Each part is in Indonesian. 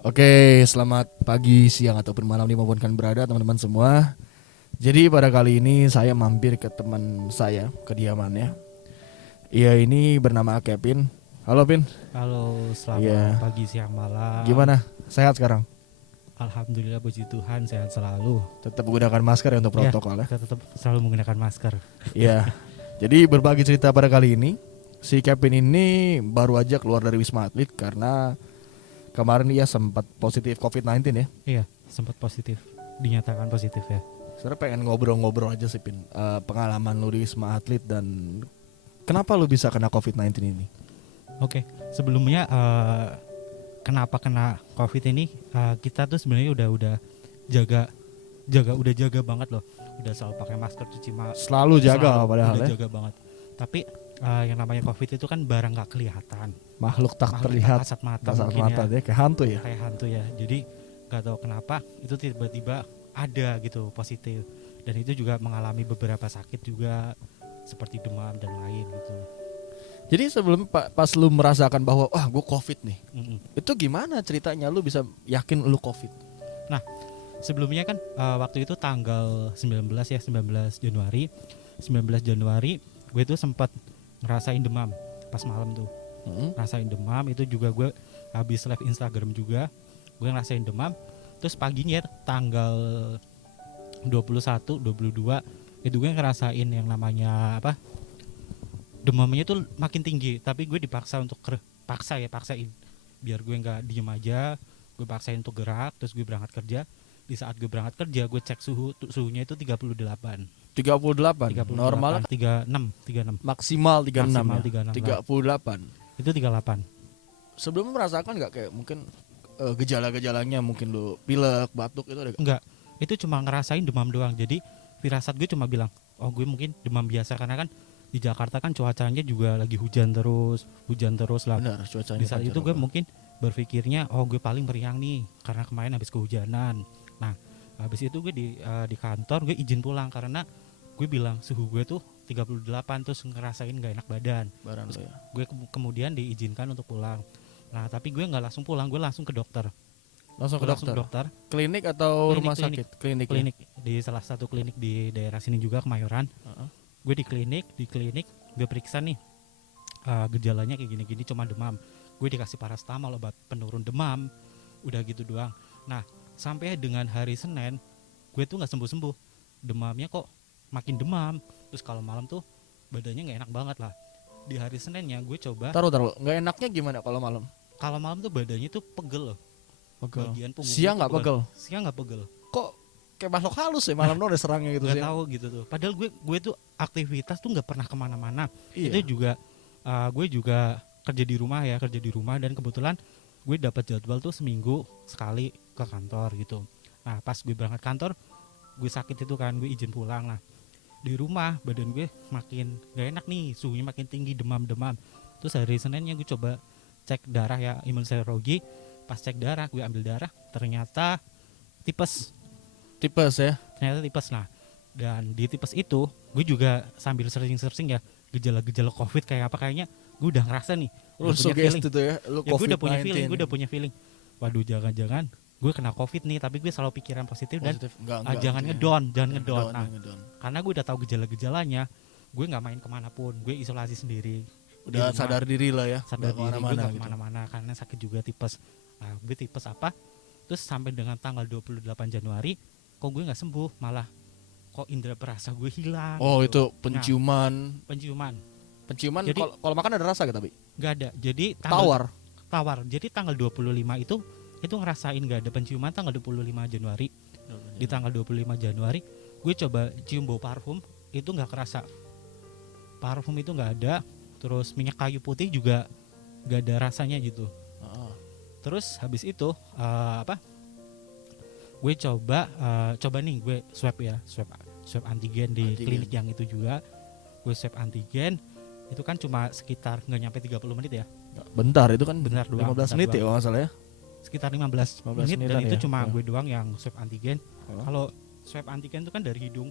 Oke, selamat pagi, siang ataupun malam dimanapun kan berada teman-teman semua. Jadi pada kali ini saya mampir ke teman saya kediamannya. Ia ini bernama Kevin. Halo Pin. Halo, selamat Iya. pagi, siang, malam. Gimana? Sehat sekarang? Alhamdulillah, puji Tuhan, sehat selalu. Tetap menggunakan masker ya untuk Ya, protokol ya. kita tetap selalu menggunakan masker. Iya. Jadi berbagi cerita pada kali ini, si Kevin ini baru aja keluar dari Wisma Atlet karena kemarin ia sempat positif COVID-19 ya. Iya, sempat positif, dinyatakan positif ya. Sebenarnya pengen ngobrol-ngobrol aja sih Pin. Pengalaman lu di Wisma Atlet dan kenapa lu bisa kena COVID-19 ini? Oke, sebelumnya kenapa kena COVID ini? Kita tuh sebenarnya udah jaga banget loh. Udah selalu pakai masker, cuci masker. Selalu jaga padahal udah ya. jaga banget. Tapi yang namanya COVID itu kan barang nggak kelihatan, Makhluk tak makhluk terlihat kasat mata kasat mungkin mata ya. dia kayak hantu ya. Kayak hantu ya. Jadi nggak tahu kenapa itu tiba-tiba ada gitu positif, dan itu juga mengalami beberapa sakit juga seperti demam dan lain gitu. Jadi sebelum pas lu merasakan bahwa wah gue COVID nih, Mm-mm. itu gimana ceritanya lu bisa yakin lu COVID? Sebelumnya kan waktu itu tanggal 19 ya, 19 Januari gue tuh sempat ngerasain demam pas malam tuh. Rasain demam itu juga gue habis live Instagram juga gue ngerasain demam. Terus paginya tanggal 21, 22 itu gue ngerasain yang namanya apa? Demamnya tuh makin tinggi, tapi gue dipaksa untuk paksain biar gue nggak diem aja. Gue paksain untuk gerak, terus gue berangkat kerja. Di saat gue berangkat kerja, gue cek suhunya itu 38. 38. Normal 36. maksimal 36 Maksimal ya. 36. 38. Itu 38. Sebelum merasakan nggak kayak mungkin gejala-gejalanya mungkin lu pilek, batuk itu ada gak? Enggak, itu cuma ngerasain demam doang. Jadi firasat gue cuma bilang, oh gue mungkin demam biasa, karena kan di Jakarta kan cuacanya juga lagi hujan terus lah. Benar, cuacanya Di saat kacau itu gue apa. mungkin berpikirnya, oh gue paling meriang nih karena kemarin habis kehujanan. Nah, habis itu gue di kantor gue izin pulang karena gue bilang suhu gue tuh 38, terus ngerasain gak enak badan. Barang Terus lu ya. gue kemudian diizinkan untuk pulang. Nah, tapi gue nggak langsung pulang, gue langsung ke dokter. Langsung ke Gue langsung dokter. ke dokter. Klinik atau Klinik, rumah sakit? Klinik. Ya? Klinik di salah satu klinik di daerah sini juga, Kemayoran. Gue di klinik gue periksa nih, gejalanya kayak gini-gini, cuma demam. Gue dikasih paracetamol, obat penurun demam, udah gitu doang. Nah, sampai dengan hari Senin gue tuh nggak sembuh-sembuh, demamnya kok makin demam. Terus kalau malam tuh badannya nggak enak banget lah. Di hari Seninnya gue coba, Taruh. Nggak enaknya gimana kalau malam? kalau malam tuh badannya tuh pegel loh, Pegel. bagian punggungnya Siang tuh nggak pegel? Siang nggak pegel. Kok kayak makhluk halus ya malam udah serangnya gitu Nggak sih. tahu gitu tuh, padahal gue tuh aktivitas tuh nggak pernah kemana-mana. Iya. Itu juga gue juga kerja di rumah dan kebetulan gue dapat jadwal tuh seminggu sekali ke kantor gitu. Nah, pas gue berangkat kantor, gue sakit itu kan, gue izin pulang. Nah, di rumah badan gue makin gak enak nih, suhunya makin tinggi, demam. Terus hari Seninnya gue coba cek darah ya, imunoserologi. Pas cek darah, gue ambil darah, ternyata tipes. Tipes ya. Nah, dan di tipes itu gue juga sambil searching ya, gejala-gejala COVID kayak apa, kayaknya gue udah ngerasa nih, Lu udah punya sugesti feeling. tuh ya. Lu Ya, gue udah COVID-19. punya feeling. Waduh, jangan-jangan gue kena COVID nih, tapi gue selalu pikiran positif dan Enggak, jangan gitu ya. ngedon. Nah, Ngedon. karena gue udah tahu gejala-gejalanya, gue nggak main kemanapun, gue isolasi sendiri. Di Udah rumah, sadar diri lah ya. sadar Nggak diri, gue kemana-mana nggak gitu. kemana-mana karena sakit juga tipes. Nah, gue tipes apa? Terus sampai dengan tanggal 28 Januari, kok gue nggak sembuh, malah kok indera perasa gue hilang. Oh gitu. itu penciuman. Penciuman Jadi- kalau makan ada rasa gitu tapi nggak ada. Jadi tawar. Jadi tanggal 25 itu ngerasain nggak ada penciuman. Tanggal 25 Januari, di tanggal 25 Januari gue coba cium bau parfum, itu nggak kerasa. Parfum itu nggak ada. Terus minyak kayu putih juga nggak ada rasanya gitu. Terus habis itu gue coba nih, gue swab antigen di klinik yang itu juga. Gue swab antigen itu kan cuma sekitar nggak nyampe 30 menit ya, Bentar itu kan Bentar doang, 15 menit ya kalau nggak salah ya. sekitar 15 menit, dan menitan itu ya. cuma Ya. gue doang yang swab antigen. Oh. Kalau swab antigen itu kan dari hidung,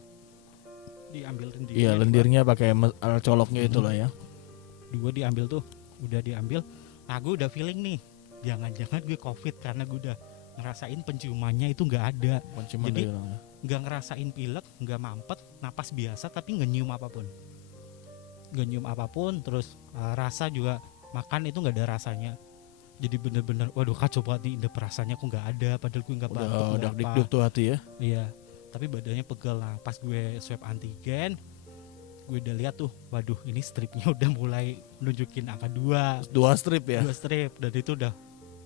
diambil lendirnya. Iya lendirnya pakai coloknya Hmm. itulah ya. Dua diambil tuh, udah diambil. Nah, gue udah feeling nih, jangan-jangan gue COVID karena gue udah ngerasain penciumannya itu nggak ada. Penciuman Jadi dia bilangnya. nggak ngerasain pilek, nggak mampet, napas biasa tapi nggak nyium apapun, terus rasa juga makan itu nggak ada rasanya. Jadi bener-bener waduh kacau banget nih, indep rasanya kok nggak ada, padahal gue nggak batuk Udah nggak apa. dik tuh hati ya. Iya, tapi badannya pegel. Nah pas gue swab antigen, gue udah lihat tuh, waduh ini stripnya udah mulai nunjukin angka 2 Strip ya. 2 strip, dan itu udah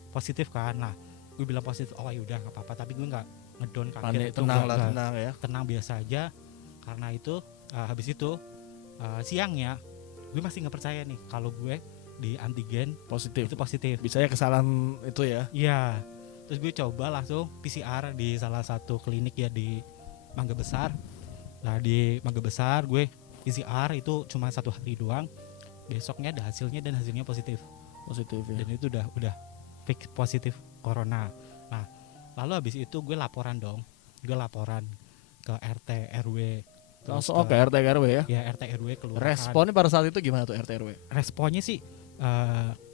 positif kan. Nah gue bilang positif, oh ya udah nggak apa-apa, tapi gue nggak ngedon kaget. Panik, itu tenang lah, nggak- tenang ya. tenang biasa aja. Karena itu habis itu siangnya gue masih nggak percaya nih kalau gue di antigen Positif. itu positif. Bisa ya kesalahan itu ya. Iya, terus gue coba langsung PCR di salah satu klinik ya di Mangga Besar. Nah di Mangga Besar gue PCR itu cuma 1 hari doang. Besoknya ada hasilnya dan hasilnya positif. Positif ya. Dan itu udah fix positif corona. Nah lalu habis itu gue laporan ke RT RW. terus Langsung oke RT RW ya. Ya RT RW kelurahan. Responnya pada saat itu gimana tuh RT RW? Responnya sih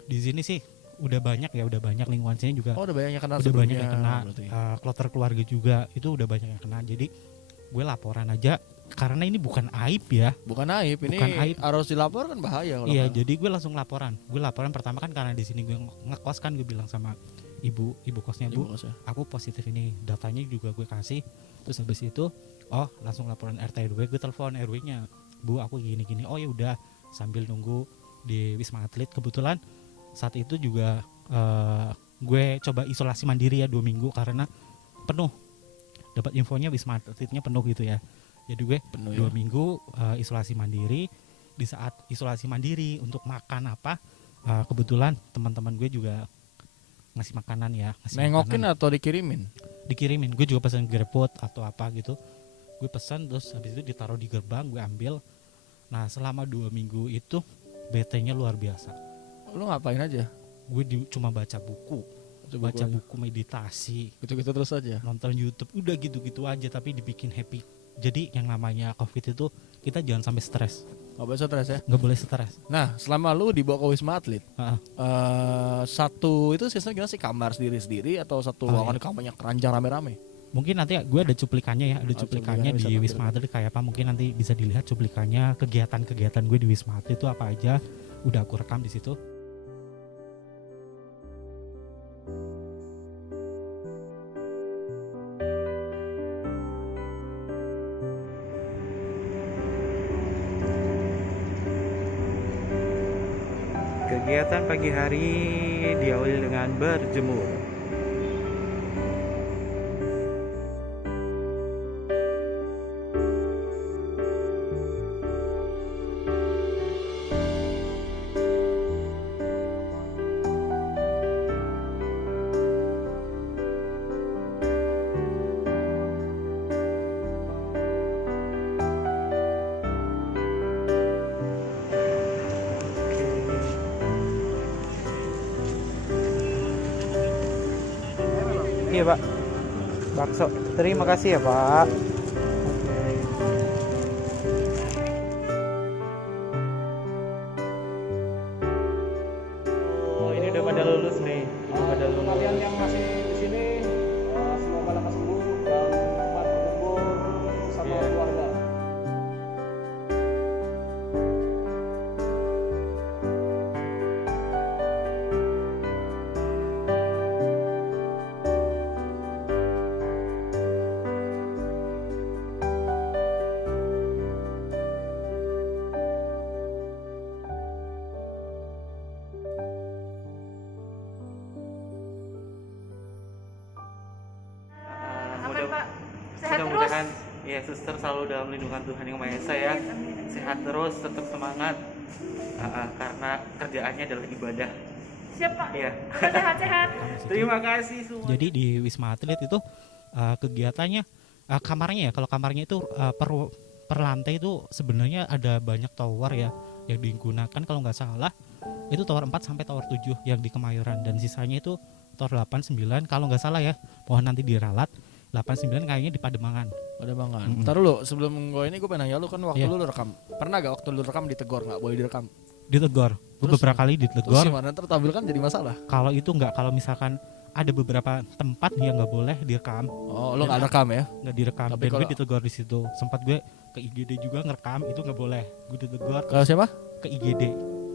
di sini sih udah banyak lingkungan sini juga. Oh udah banyak yang kena Udah sebelumnya. banyak yang kena, berarti. kloter keluarga juga itu udah banyak yang kena. Jadi gue laporan aja karena ini bukan aib ya. Bukan aib, ini bukan aib. harus dilaporkan bahaya kalau Iya, nggak. jadi gue langsung laporan. Gue laporan pertama kan karena di sini gue ngekos kan, gue bilang sama ibu kosnya, Ibu Bu, kos ya. aku positif ini, datanya juga gue kasih. Terus habis itu, oh langsung laporan RT RW, gue telepon RW-nya, Bu aku gini-gini. Oh ya udah, sambil nunggu di Wisma Atlet. Kebetulan saat itu juga gue coba isolasi mandiri ya 2 minggu karena penuh. Dapat infonya Wisma Atletnya penuh gitu ya. Jadi gue Penuh 2 ya. minggu isolasi mandiri. Di saat isolasi mandiri untuk makan apa, kebetulan teman-teman gue juga ngasih makanan ya. Nengokin atau dikirimin? Dikirimin. Gue juga pesan GrabFood atau apa gitu. Gue pesan terus habis itu ditaruh di gerbang, gue ambil. Nah selama 2 minggu itu BT-nya luar biasa. Lu ngapain aja? Gue cuma baca buku, buku meditasi, Gitu-gitu terus aja. nonton YouTube, udah gitu-gitu aja tapi dibikin happy. Jadi yang namanya COVID itu kita jangan sampai stres, Gak boleh stres ya. nggak boleh stres. Nah selama lu dibawa ke Wisma Atlet, Heeh. satu itu sistemnya gimana sih, kamar sendiri-sendiri atau satu ruangan iya. kamarnya keranjang rame-rame? Mungkin nanti gue ada cuplikannya ya, ada cuplikannya cuplikannya bisa di tampilkan. Wisma Atlet kayak apa. Mungkin nanti bisa dilihat cuplikannya, kegiatan-kegiatan gue di Wisma Atlet itu apa aja, udah aku rekam di situ. Kegiatan pagi hari diawali dengan berjemur. Iya Pak, bakso. Terima kasih ya Pak. Oh ini udah pada lulus nih, udah pada lulus. Kalian yang masih di sini semoga lekas sembuh dan cepat berkumpul sama Iya. keluarga. Aman Pak, sehat terus. Mudah-mudahan ya suster selalu dalam lindungan Tuhan Yang Maha Esa ya. Amin, amin. Sehat terus, tetap semangat. Karena kerjaannya adalah ibadah. Siap Pak, Iya. sehat-sehat. Terima kasih semua. Jadi di Wisma Atlet itu kegiatannya kamarnya ya, kalau kamarnya itu per lantai itu sebenarnya ada banyak tower ya yang digunakan. Kalau nggak salah itu tower 4 sampai tower 7 yang di Kemayoran, dan sisanya itu tower 8, 9 kalau nggak salah ya, mohon nanti diralat. 8, 9 kayaknya di Pademangan. Pada banget. Mm-mm. Ntar dulu sebelum gue ini gue pengen nanya lu kan waktu Iya. lu rekam. Pernah gak waktu lu rekam ditegur nggak boleh direkam? Ditegor. Gue Terus beberapa kali Terus ditegor. gimana tertampilkan jadi masalah? Kalau itu enggak, kalau misalkan ada beberapa tempat yang nggak boleh direkam, Oh, lo nggak rekam ya? nggak direkam. Tapi Dan gue kalau- ditegor di situ. Sempat gue ke IGD juga ngerekam, itu nggak boleh. Gue ditegor Kalau siapa? ke IGD.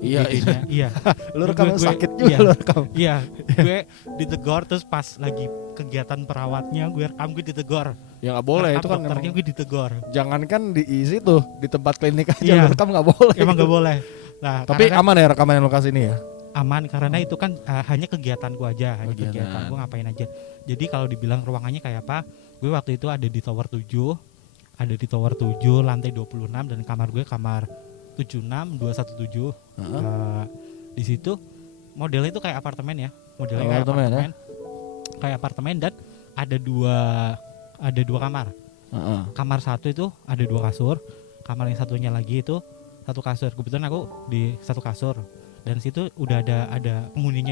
Iya, IGD-nya, iya. Lo rekam Gue- sakit juga iya. lo rekam. Iya, gue ditegor terus pas lagi kegiatan perawatnya gue rekam, gue ditegor. Ya nggak boleh, Rekam itu kan dokternya emang. gue ditegor. Jangan di tuh di tempat klinik aja Iya. lo rekam nggak boleh. Emang nggak boleh. Nah, Tapi karena kan aman ya rekaman yang lokasi ini ya? aman karena itu kan hanya kegiatanku aja, hanya Kegiatan. kegiatan gue ngapain aja. Jadi kalau dibilang ruangannya kayak apa, gue waktu itu ada di tower 7, lantai 26 dan kamar gue kamar 76 217. Di situ modelnya itu kayak apartemen ya, modelnya kayak Apartemen, apartemen, kayak apartemen dan ada dua kamar. Kamar satu itu ada 2 kasur, kamar yang satunya lagi itu 1 kasur. Kebetulan aku di 1 kasur dan situ udah ada penghuninya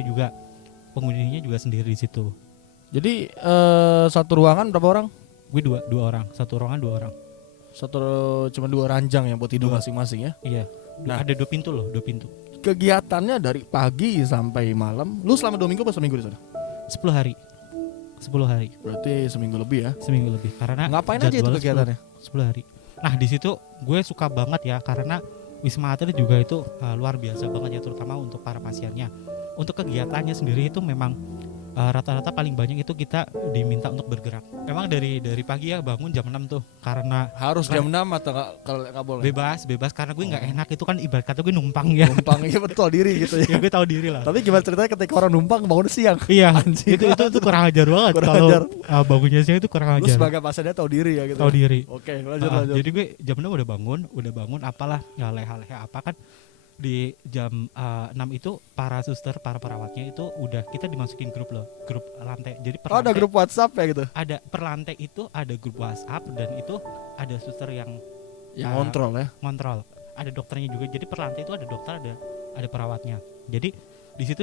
juga sendiri di situ. Jadi satu ruangan berapa orang? Gue dua orang, satu ruangan 2 orang. Cuma 2 ranjang yang buat tidur Dua. masing-masing ya. Iya. Nah. Ada 2 pintu loh, 2 pintu. Kegiatannya dari pagi sampai malam. Lu selama 2 minggu apa seminggu di sana? 10 hari. 10 hari, Berarti seminggu lebih ya. seminggu lebih. Karena Ngapain aja itu jadwalnya kegiatannya? 10 hari. Nah, di situ gue suka banget ya karena Wisma Atlet juga itu luar biasa banget ya, terutama untuk para pasiennya. Untuk kegiatannya sendiri itu memang rata-rata paling banyak itu kita diminta untuk bergerak. Memang dari pagi ya bangun jam 6 tuh karena Harus jam 6 atau nggak boleh? bebas karena gue nggak enak, itu kan ibarat kata gue numpang ya. Numpang ya betul diri gitu ya. Ya gue tahu diri lah. Tapi gimana ceritanya ketika orang numpang bangun siang? Iya, Anjing. itu kurang ajar banget. Kurang Kalau ajar. bangunnya siang itu kurang Lu ajar. sebagai pasiennya tahu diri ya gitu. Tahu diri. Oke, lanjut. Jadi gue jam 6 udah bangun apalah ya leha-leha apa kan di jam 6 itu para suster, para perawatnya itu udah kita dimasukin grup lantai. Jadi per Oh, ada lantai grup WhatsApp ya gitu. ada per lantai itu ada grup WhatsApp dan itu ada suster yang Yang kontrol ya. ngontrol. Ada dokternya juga. Jadi per lantai itu ada dokter, ada perawatnya. Jadi di situ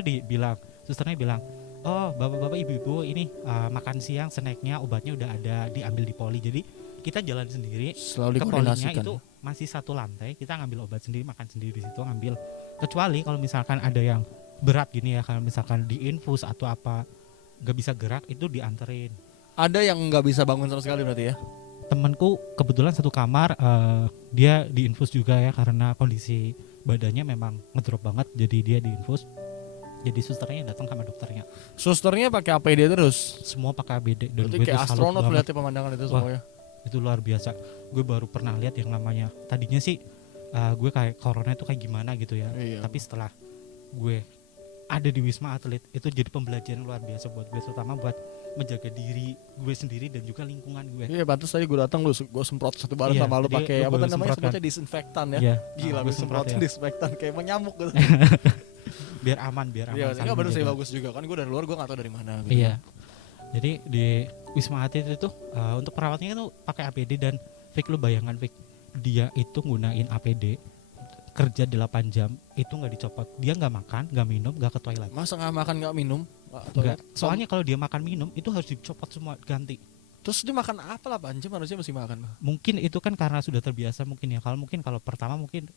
susternya bilang, "Oh, bapak-bapak, ibu-ibu, ini makan siang, snacknya, obatnya udah ada, diambil di poli." Jadi kita jalan sendiri Selalu ke polinya dikoordinasikan. itu masih 1 lantai, kita ngambil obat sendiri, makan sendiri di situ ngambil. Kecuali kalau misalkan ada yang berat gini ya, kalau misalkan diinfus atau apa nggak bisa gerak itu dianterin. Ada yang nggak bisa bangun sama sekali berarti ya? Temanku kebetulan satu kamar dia diinfus juga ya karena kondisi badannya memang ngedrop banget, jadi dia diinfus. Jadi susternya datang sama dokternya. Susternya pakai APD terus. Semua pakai ABD dan Berarti gue kayak tuh salut astronot banget. melihat pemandangan itu Wah. semuanya. Itu luar biasa. Gue baru pernah lihat yang namanya, tadinya sih gue kayak corona itu kayak gimana gitu ya. Iya. Tapi setelah gue ada di Wisma Atlet itu jadi pembelajaran luar biasa buat gue, terutama buat menjaga diri gue sendiri dan juga lingkungan gue. Iya, pantas tadi gue datang gue semprot satu bareng Iya, sama lu jadi pakai lu apa baru namanya semprot sebutnya kan? disinfektan ya. Iya. Gila, gue gue semprot semprotin ya. disinfektan kayak menyamuk gitu. Biar aman. Iya, saling enggak bener sih menjaga. bagus juga kan gue dari luar gue nggak tahu dari mana gitu. Iya. Jadi di Wisma Atlet itu untuk perawatnya itu pakai APD dan Fik, lu bayangkan Fik, dia itu gunain APD kerja 8 jam itu nggak dicopot, dia nggak makan, nggak minum, nggak ke toilet. Masa nggak makan nggak minum? Enggak. Soalnya kalau dia makan minum itu harus dicopot semua, ganti. Terus dia makan apa 8 jam harusnya mesti makan. Mungkin itu kan karena sudah terbiasa mungkin ya. Kalau pertama mungkin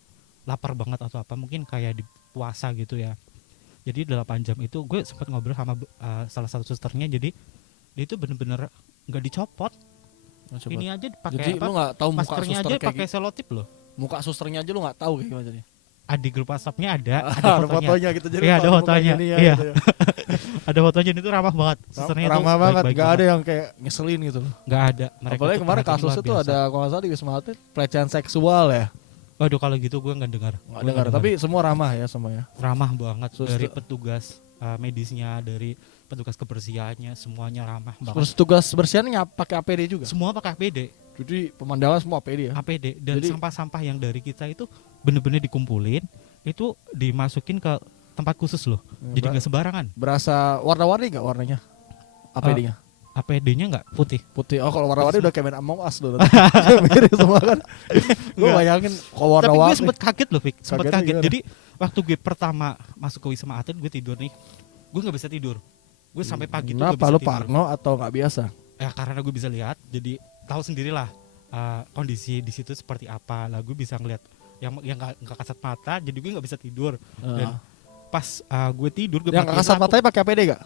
lapar banget atau apa, mungkin kayak di puasa gitu ya. Jadi 8 jam itu gue sempat ngobrol sama salah satu susternya, jadi dia itu bener-bener nggak dicopot. Coba. Ini aja pakai Jadi apa? lu nggak tahu muka Maskernya suster aja kayak pakai selotip loh. muka susternya aja lu nggak tahu kayak gimana jadi. Di grup WhatsApp-nya ada Ada fotonya gitu jadi. Iya, lu ada tahu fotonya. mukanya ini ya, Iya. gitu ya. Ada fotonya, itu ramah banget. Susternya itu Ramah banget, baik-baik nggak ada banget. yang kayak ngeselin gitu loh. Nggak ada. Mereka Apalagi tuh kemarin perhatian kasusnya luar tuh biasa. ada kalau nggak salah di Wisma Atlet pelecehan seksual ya. Waduh, kalau gitu gue nggak dengar. Nggak dengar, tapi semua ramah ya semuanya. Ramah banget. Suster- Dari petugas medisnya, dari petugas kebersihannya, semuanya ramah banget. Terus tugas bersihannya pakai APD juga. Semua pakai APD. Jadi pemandangan semua APD ya. APD dan Jadi- sampah-sampah yang dari kita itu bener-bener dikumpulin, itu dimasukin ke tempat khusus loh. Jadi nggak sembarangan. Berasa warna-warni nggak warnanya? APD-nya APD-nya nggak putih. putih. Oh kalau warna-warni udah kayak main Among Us loh. Mirip semua kan. Gue Nggak. bayangin kalau Tapi gue warna-warni. sempet kaget loh, Fik. Sempet Kagetnya kaget. gimana? Jadi waktu gue pertama masuk ke Wisma Atlet, gue tidur nih. Gue nggak bisa tidur. Gue sampai pagi tuh nggak Kenapa bisa lu tidur. parno atau nggak biasa? Ya karena gue bisa lihat, jadi tahu sendirilah kondisi di situ seperti apa. Lah gue bisa ngeliat yang nggak kasat mata, jadi gue nggak bisa tidur. Ah. Dan pas gue tidur, gue Yang nggak kasat matanya pakai APD gak?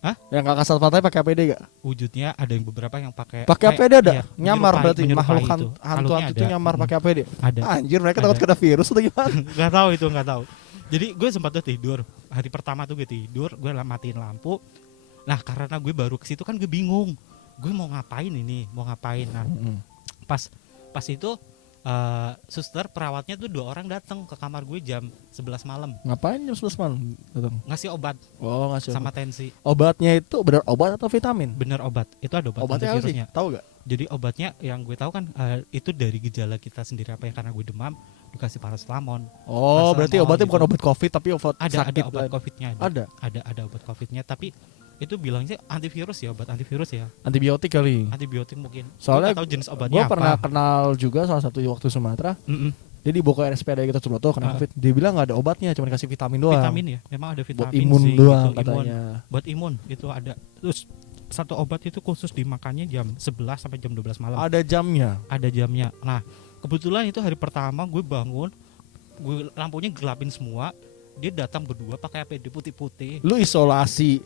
Hah? Yang nggak kasat matanya pakai APD gak? wujudnya ada yang beberapa yang pakai APD ada? iya, Nyamar menyerupai- berarti menyerupai makhluk itu. hantu Makhluknya itu ada. nyamar pakai APD. Ada. Anjir, mereka Ada. takut kena virus atau gimana? nggak tahu. Jadi gue sempat tuh tidur, hari pertama tuh gue tidur, gue matiin lampu. Nah karena gue baru ke situ kan gue bingung, gue mau ngapain. Nah pas itu suster perawatnya tuh 2 orang datang ke kamar gue jam 11 malam Ngapain jam 11 malam datang? ngasih obat Oh, ngasih sama obat. tensi. Obatnya itu benar obat atau vitamin? Bener obat, itu ada obat Obatnya apa sih? antivirusnya. Tahu gak? Jadi obatnya yang gue tahu kan itu dari gejala kita sendiri, apa ya, karena gue demam dikasih paracetamol. Oh, berarti Paracetamol obatnya gitu. bukan obat COVID tapi obat Ada sakit obat lain. covidnya Ada. ada obat covidnya, tapi itu bilangnya antivirus ya, obat antivirus ya, Antibiotik kali. antibiotik mungkin. Soalnya gue nggak tahu jenis Gue obatnya apa. pernah kenal juga salah satu waktu Sumatera. Mm-mm. Dia dibawa ke RSPAD kita Subroto kena Ah. COVID. Dia bilang nggak ada obatnya, cuma dikasih vitamin doang. Vitamin ya, memang ada vitamin Buat imun zinc doang gitu, katanya. buat imun itu ada. Terus satu obat itu khusus dimakannya jam 11 sampai jam 12 malam. Ada jamnya. Ada jamnya. Nah, kebetulan itu hari pertama gue bangun, gue lampunya gelapin semua. Dia datang berdua pakai APD putih-putih. Lu isolasi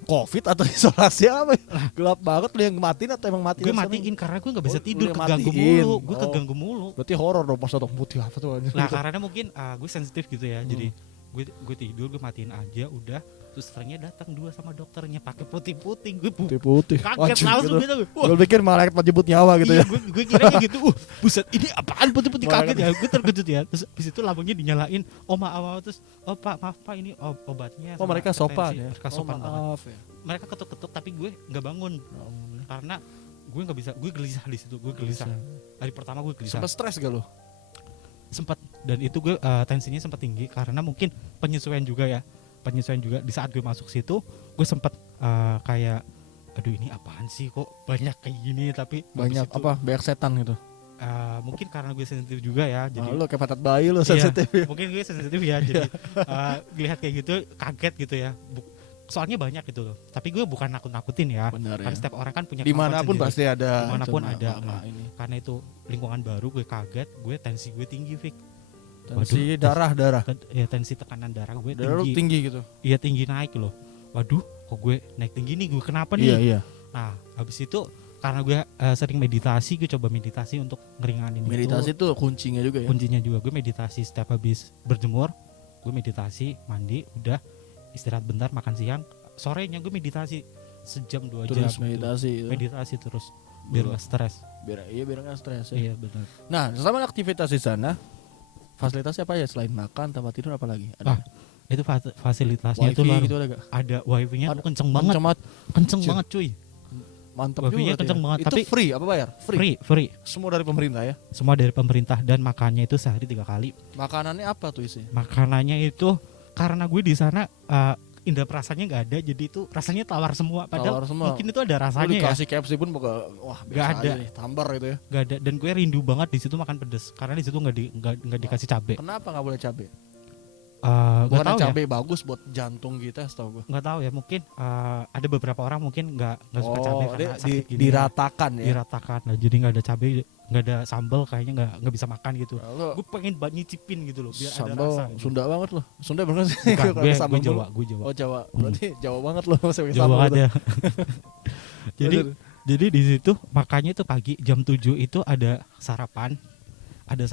COVID atau isolasi apa? Gelap banget, lu yang matiin atau emang mati? Gue dari sana? matiin karena gue nggak bisa Oh, tidur, lu yang keganggu matiin. mulu. Gue Oh. keganggu mulu. Berarti horor dong pas datang putih apa tuh? Nah, karena mungkin gue sensitif gitu ya. Jadi gue tidur, gue matiin aja udah. Susternya datang 2 sama dokternya pakai putih-putih. Gue Putih-putih. kaget langsung gitu. Wah, Gue pikir malaikat menjemput nyawa gitu iya, ya. gue kiranya gitu. Buset, ini apaan putih-putih, kaget Malaikat. ya. Gue terkejut ya. Terus habis itu lampunya dinyalain. Oh maaf, terus Pak, maaf Pak, ini obatnya. Oh, sama mereka sopan tensi." ya. Mereka Oh, sopan banget. maaf ya. Mereka ketuk-ketuk tapi gue nggak bangun karena gue nggak bisa. Gue gelisah di situ. Gue gelisah. Hari pertama gue gelisah. Sempat stres gak lu? Sempat, dan itu gue tensinya sempat tinggi karena mungkin penyesuaian juga di saat gue masuk situ. Gue sempat kayak aduh ini apaan sih, kok banyak kayak gini. Tapi habis Banyak itu, apa? Banyak setan gitu. mungkin karena gue sensitif juga ya, jadi Lu kayak patat bayi lu Iya, sensitif ya. mungkin gue sensitif ya, jadi lihat kayak gitu kaget gitu ya. Soalnya banyak gitu loh, tapi gue bukan nakut-nakutin ya. Benar Karena ya. setiap orang kan punya Dimanapun kemampuan pasti ada. Dimanapun cuma ada. mana ini. karena itu lingkungan baru. Gue kaget, gue tensi gue tinggi, Fik. Tensi darah. Ya tensi tekanan darah gue Darah lu tinggi. tinggi gitu. Iya, tinggi naik loh. Waduh, kok gue naik tinggi nih, gue kenapa nih? Iya. Nah, habis itu karena gue sering meditasi, gue coba meditasi untuk ngeringanin Meditasi itu. tuh kuncinya juga ya. Kuncinya juga gue meditasi setiap habis berjemur. Gue meditasi, mandi, udah istirahat bentar, makan siang. Sorenya gue meditasi sejam 2 jam. Terus gitu. meditasi. Gitu. Meditasi terus biar Betul. nggak stres. Biar nggak stres ya. Iya benar. Nah, selama aktivitas di sana, fasilitasnya apa ya selain makan, tempat tidur apa lagi? Ah, itu fasilitasnya itu Wifi luar, gitu ada gak? ada wifi-nya tuh kenceng banget, Kenceng banget. kenceng Anjir. banget cuy. Mantap Wifi-nya juga. kenceng tuh ya. banget, Itu tapi- free apa bayar? Free. Semua dari pemerintah ya. Semua dari pemerintah, dan makannya itu sehari 3 kali. Makanannya apa tuh isinya? Makanannya itu karena gue di sana indra perasanya nggak ada, jadi itu rasanya tawar semua. Padahal Tawar semua. mungkin itu ada Lu rasanya ya. dikasih KFC pun bakal wah Nggak biasa ada. aja nih, tambar gitu ya. Nggak ada, dan gue rindu banget di situ makan pedes karena di situ nggak dikasih cabe. Kenapa nggak boleh cabai? Nggak Bukan tahu ya. cabai bagus buat jantung kita setahu gua. Nggak tahu ya, mungkin ada beberapa orang mungkin nggak suka cabai dia karena sakit gini. diratakan ya. Diratakan. Nah, jadi nggak ada cabai, nggak ada sambal, kayaknya nggak bisa makan gitu. Lalu Gue pengen banget nyicipin gitu loh, biar ada sambal rasa gitu. Sunda banget loh. Sunda bener sih. Bukan, Kalau gue sambal Jawa, mulu. gue Jawa. Oh Jawa. Berarti Jawa banget loh masa pakai Jawa sambal banget gitu. ya. jadi di situ makanya itu pagi jam 7 itu ada sarapan, ada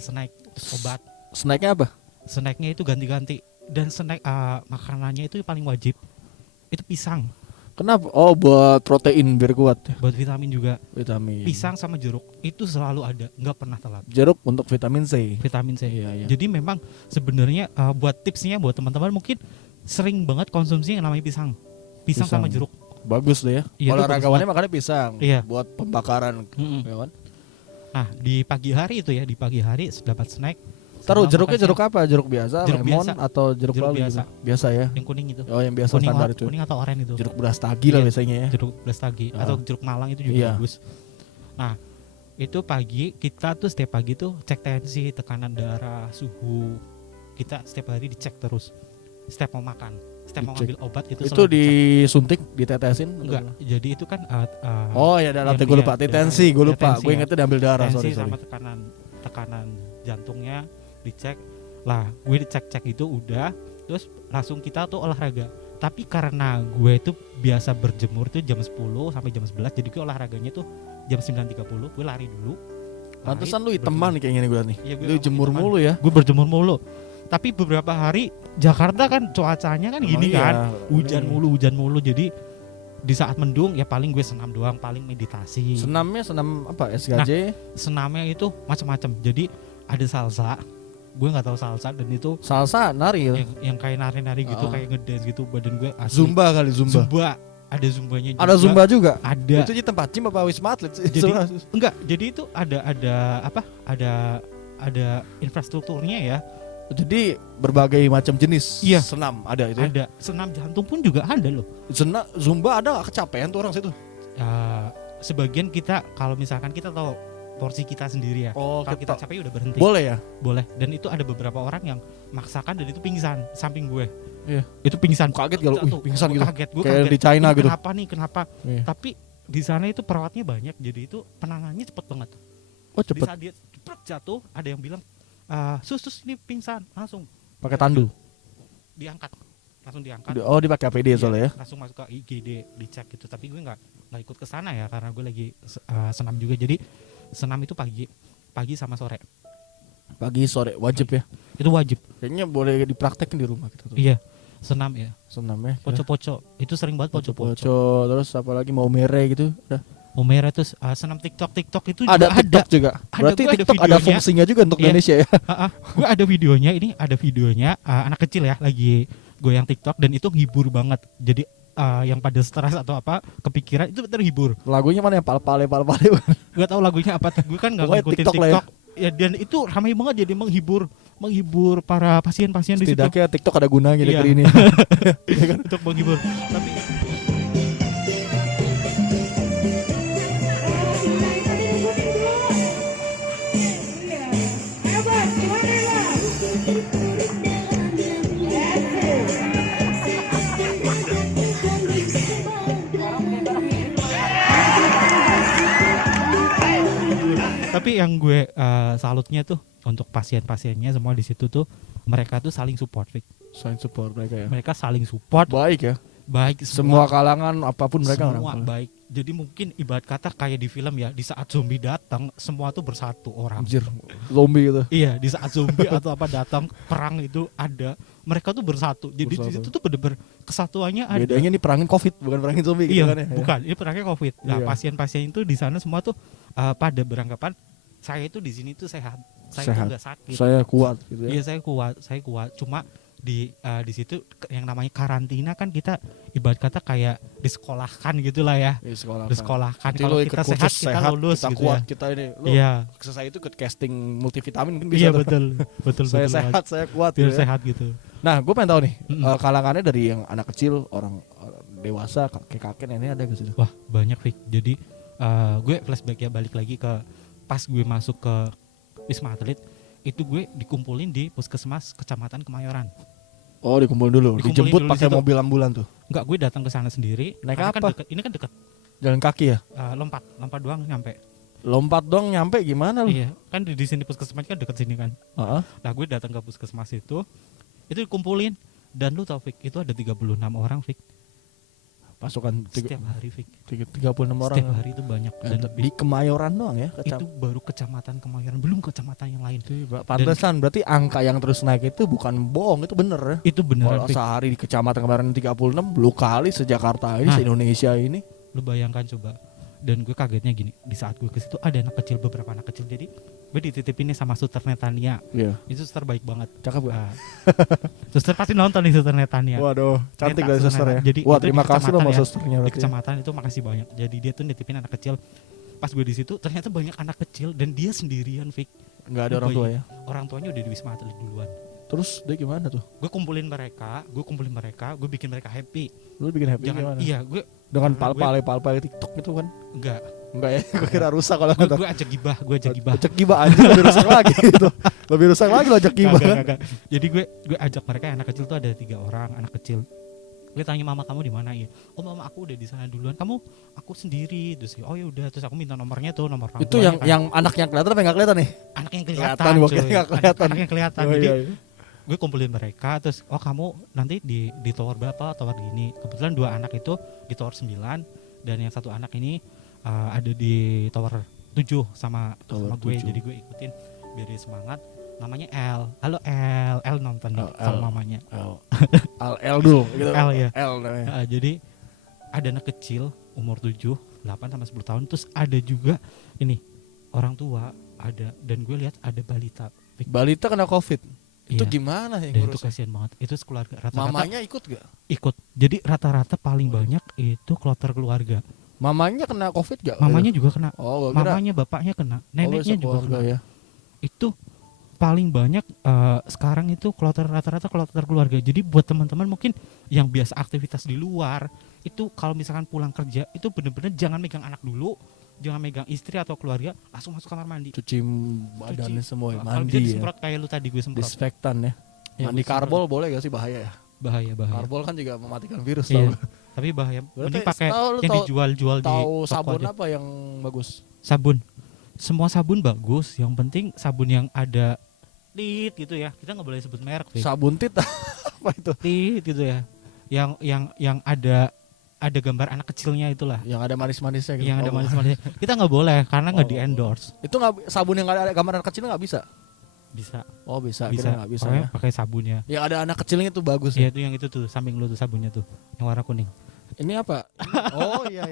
snack, obat. Snacknya apa? Snacknya itu ganti-ganti, dan snack makanannya itu paling wajib itu pisang, Kenapa? Oh buat protein biar kuat ya. buat vitamin juga. Vitamin. Pisang sama jeruk itu selalu ada, nggak pernah telat. Jeruk untuk vitamin C. Vitamin C. Iya, iya. Jadi memang sebenarnya buat tipsnya buat teman-teman mungkin sering banget konsumsi yang namanya pisang sama Pisang. jeruk. Bagus deh ya. Iya, itu Olahragawannya bagus makannya pisang. Iya. Buat pembakaran. Mm-mm. Ya kan? Nah di pagi hari itu ya, di pagi hari dapat snack. Taruh sama jeruknya makan jeruk apa? Jeruk biasa, Jeruk lemon biasa. atau jeruk Jeruk Bali biasa. gitu? Biasa ya. siang. Yang kuning itu. Oh yang biasa standar itu. Kuning atau oranye itu. Jeruk beras tagi lah Iya. biasanya ya. Jeruk Blastagi Ah. atau jeruk Malang itu juga Iya. bagus. Nah itu pagi kita tuh setiap pagi tuh cek tensi, tekanan darah, suhu. Kita setiap hari dicek terus. Setiap mau makan, setiap mau Dicek. ngambil obat itu Itu selalu dicek. disuntik, ditetesin? Enggak, jadi itu kan Oh ya, ada yang gue lupa. iya, Tensi, gue lupa. tensi Gue ya. ingetnya diambil darah, tensi sorry. sama tekanan. tekanan jantungnya dicek lah, gue dicek itu udah, terus langsung kita tuh olahraga. Tapi karena gue itu biasa berjemur tuh jam 10 sampai jam 11, jadi gue olahraganya tuh jam 9.30 gue lari dulu. Pantesan lu hiteman kayak gini gue nih. Iya, gue Lu jemur hiteman. mulu ya. Gue berjemur mulu. Tapi beberapa hari Jakarta kan cuacanya kan gini Emang kan, iya. hujan mulu. Jadi di saat mendung ya paling gue senam doang, paling meditasi. Senamnya senam apa? SKJ? Senamnya itu macam-macam. Jadi ada salsa, gue nggak tahu salsa, dan itu Salsa, nari ya. yang kayak nari-nari gitu, kayak ngedance gitu, badan gue asli. Zumba kali Zumba. Ada zumbanya juga. Ada Zumba juga. Ada. Itu di tempat gym apa Wisma Atlet sih? Jadi enggak, jadi itu ada infrastrukturnya ya. Jadi berbagai macam jenis Iya. senam ada itu ya. Ada senam jantung pun juga ada loh. Zumba ada gak kecapean tuh orang situ? Sebagian kita kalau misalkan kita tahu porsi kita sendiri ya. Oh, Kalau kita capek udah berhenti. boleh ya? Boleh. Dan itu ada beberapa orang yang maksakan dan itu pingsan samping gue. Iya. Itu pingsan. Kaget kalau Jatuh. pingsan Gue gitu. Kaget, gue Kayak kaget. di China Ini gitu. Kenapa? Iya. Tapi di sana itu perawatnya banyak, jadi itu penanganannya cepet banget. Oh, Di cepet. saat dia jatuh, ada yang bilang, sus ini pingsan, langsung Pakai tandu. diangkat, langsung diangkat. Oh, dipakai APD soalnya ya. Langsung masuk ke IGD dicek gitu. Tapi gue nggak ikut ke sana ya karena gue lagi senam juga. Jadi senam itu pagi sama sore. Pagi sore wajib ya. Itu wajib. Kayaknya boleh dipraktekin di rumah kita tuh. Iya, senam ya. Senamnya. Poco-poco itu sering banget poco-poco. Poco, terus apa lagi mau mere gitu. Udah. Omera itu senam TikTok itu Ada juga TikTok juga. Ada, Berarti gua ada TikTok ada videonya. fungsinya juga untuk Iya. Indonesia ya. Gue ada videonya, ini ada videonya anak kecil ya lagi goyang TikTok dan itu nghibur banget. Jadi yang pada stres atau apa kepikiran itu terhibur. Lagunya mana yang pal-pale. Gue tahu lagunya apa, gue kan nggak Pokoknya ngikutin TikTok TikTok, lah ya. Dan itu ramai banget, jadi menghibur para pasien-pasien di situ Setidaknya TikTok ada gunanya Iya. negeri ini. untuk menghibur. Tapi yang gue salutnya tuh untuk pasien-pasiennya semua di situ tuh mereka tuh saling support, Vic. Saling support mereka ya. Mereka saling support, Baik ya. baik Semua kalangan apapun mereka semua ngerangkul. baik. Jadi mungkin ibarat kata kayak di film ya, di saat zombie datang semua tuh bersatu orang. Anjir, zombie gitu. Iya, di saat zombie atau apa datang perang itu ada, mereka tuh bersatu. Jadi di situ tuh bener-bener kesatuannya ada. Bedanya nih perangin Covid bukan perangin zombie gitu Iya, kan ya. bukan. Ini perangnya Covid. Nah, Iya. pasien-pasien itu di sana semua tuh pada beranggapan saya itu di sini tuh sehat. Saya Sehat. tuh enggak sakit. Saya kuat gitu ya. Iya, saya kuat. Cuma di situ yang namanya karantina kan kita ibarat kata kayak disekolahkan gitulah ya. Di sekolah. Disekolahkan. Nanti Kalau lo kita ikut sehat kursus kita lulus kita gitu kuat, ya. kita ini. Lo Iya. selesai itu ikut casting multivitamin kan bisa. Iya, tuh. betul. Saya sehat, saya kuat Biar gitu ya. sehat gitu. Nah, gue pengen tahu nih, Mm-mm. kalangannya dari yang anak kecil, orang dewasa, kakek-kakek, nenek ada gak sih? Wah, banyak, Vic. Jadi gue flashback ya, balik lagi ke pas gue masuk ke Wisma Atlet, itu gue dikumpulin di Puskesmas Kecamatan Kemayoran. Oh, dikumpulin dulu, Dikumpulin dijemput dulu di pakai situ. mobil ambulan tuh. Enggak, gue datang ke sana sendiri. Naik Karena apa? Kan deket, ini kan deket. Jalan kaki ya? Lompat doang nyampe. Lompat dong nyampe gimana lu? Iya, kan di sini Puskesmas kan deket sini kan. Heeh. Nah, gue datang ke Puskesmas itu dikumpulin. Dan lu tau, Vic, itu ada 36 orang, Vic. Pasukan Setiap hari, Vic. 36 orang. Setiap hari itu banyak. Dan Di Kemayoran doang ya? itu baru kecamatan Kemayoran, belum kecamatan yang lain. Pantesan berarti angka yang terus naik itu bukan bohong, itu bener ya. Itu beneran, Kalau Vic. sehari di kecamatan Kemayoran 36, lu kali se-Jakarta ini, Nah. se-Indonesia ini. Lu bayangkan coba. Dan gue kagetnya gini, di saat gue ke situ ada anak kecil, beberapa anak kecil. Jadi gue dititipinnya sama Suster Netania. Iya. Itu suster baik banget. Cakep gak? Nah, suster pasti nonton nih Suster Netania. Waduh, cantik Neta, dari suster ya. Jadi Wah, itu terima di kasih loh sama kecamatan ya. susternya. Di berarti. kecamatan itu makasih banyak. Jadi dia tuh nitipin anak kecil. Pas gue di situ ternyata banyak anak kecil dan dia sendirian, Vic. Nggak ada orang tua ya. Orang tuanya udah di Wisma Atlet duluan. Terus dia gimana tuh? Gue kumpulin mereka, gue bikin mereka happy. Lu bikin happy Jangan, gimana? iya, gue Dengan karena palpale TikTok itu kan? enggak. Enggak ya, gue kira rusak kalau kata. Gue ajak gibah. Ajak gibah anjing lebih rusak lagi itu. Lebih rusak lagi lo ajak gibah kan. Enggak. Jadi gue ajak mereka, anak kecil tuh ada 3 orang anak kecil. Gue tanya mama kamu di mana ya? Oh mama aku udah di sana duluan. Kamu aku sendiri. Terus oh ya udah. Terus aku minta nomornya tuh, nomor orang Itu tuanya kan. yang anak yang kelihatan apa yang nggak kelihatan nih? Anak yang Kelihatan, kelihatan, gua cuy. kira nggak kelihatan. Anak yang kelihatan. Oh, Jadi iya, iya. gue kumpulin mereka. Terus oh kamu nanti di tower berapa? Tower gini. Kebetulan 2 anak itu di tower 9 dan yang satu anak ini ada di tower 7 sama Tower gue. 7. Jadi gue ikutin biar dia semangat. Namanya L. Halo L nonton nih Oh, sama L. mamanya. L dulu gitu. L ya. L namanya. Jadi ada anak kecil umur 7, 8 sama 10 tahun. Terus ada juga ini orang tua ada, dan gue lihat ada balita. Balita kena COVID. Itu Iya. gimana yang Dan itu ngurus? kasihan banget. Itu sekeluarga rata-rata Mamanya ikut gak? ikut. Jadi rata-rata paling banyak itu kloter keluarga. Mamanya kena COVID gak? Mamanya juga kena. Oh, gua kira. Mamanya, bapaknya kena. Neneknya juga sekeluarga kena. ya. Itu paling banyak sekarang itu kloter rata-rata kloter keluarga. Jadi buat teman-teman mungkin yang biasa aktivitas di luar, itu kalau misalkan pulang kerja itu bener-bener jangan megang anak dulu, jangan megang istri atau keluarga, langsung masuk kamar mandi. Cuci badannya semua ya, Kalau bisa mandi ya. disemprot kayak lu tadi gue semprot. Disinfektan ya. Ya, Mandi gue semprot. karbol boleh gak sih, bahaya ya? Bahaya. Karbol kan juga mematikan virus. Iya. Tahu. Tapi bahaya. Berarti Mending pakai lu yang tahu- dijual-jual di Tahu toko sabun aja. apa yang bagus? Sabun. Semua sabun bagus, yang penting sabun yang ada tit gitu ya. Kita nggak boleh sebut merek, Fit. Sabun tit apa itu? Tit gitu ya. Yang ada gambar anak kecilnya itulah. Yang ada manis-manisnya gitu. Yang ada Oh, manis-manis. Kita nggak boleh karena nggak Oh. di endorse. Itu nggak, sabun yang ada gambar anak kecil nggak bisa? Bisa. Oh bisa, Bisa. kira nggak bisa Pokoknya ya. pakai sabunnya. Yang ada anak kecilnya itu bagus Ya ya. itu yang itu tuh samping lu tuh sabunnya tuh yang warna kuning. Ini apa? Oh iya.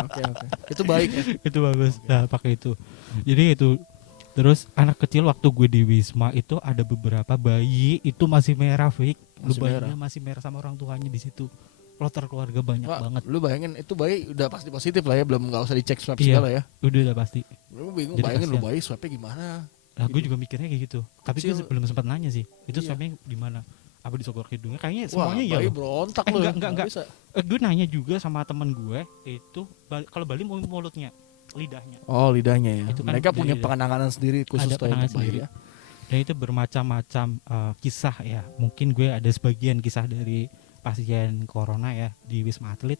Oke. Itu baik ya. Itu bagus. Nah, pakai itu. Jadi itu terus anak kecil waktu gue di Wisma itu ada beberapa bayi itu masih merah, Fik. Lu Masih bayinya masih merah sama orang tuanya di situ. Kloter keluarga banyak Wah, banget. lu bayangin itu bayi udah pasti positif lah ya, belum nggak usah dicek swab Iya. segala ya. Udah pasti. Lu bingung Jadi bayangin lu kasihan. bayi swabnya gimana? Nah, gue juga mikirnya kayak gitu. Tapi gue Kecil. belum sempat nanya sih. Itu Iya. swabnya gimana? Apa disogok hidungnya? Kayaknya Wah, semuanya iya. bayi loh. berontak Eh, lu ya. enggak. Nggak bisa. Gue nanya juga sama temen gue itu kalau Bali mau mulutnya, lidahnya. Oh lidahnya ya. Itu kan Mereka punya dari lidah. penanganan sendiri khusus Ada tuh penanganan untuk bayi sendiri. ya. Dan itu bermacam-macam kisah ya. Mungkin gue ada sebagian kisah dari pasien corona ya di Wisma Atlet.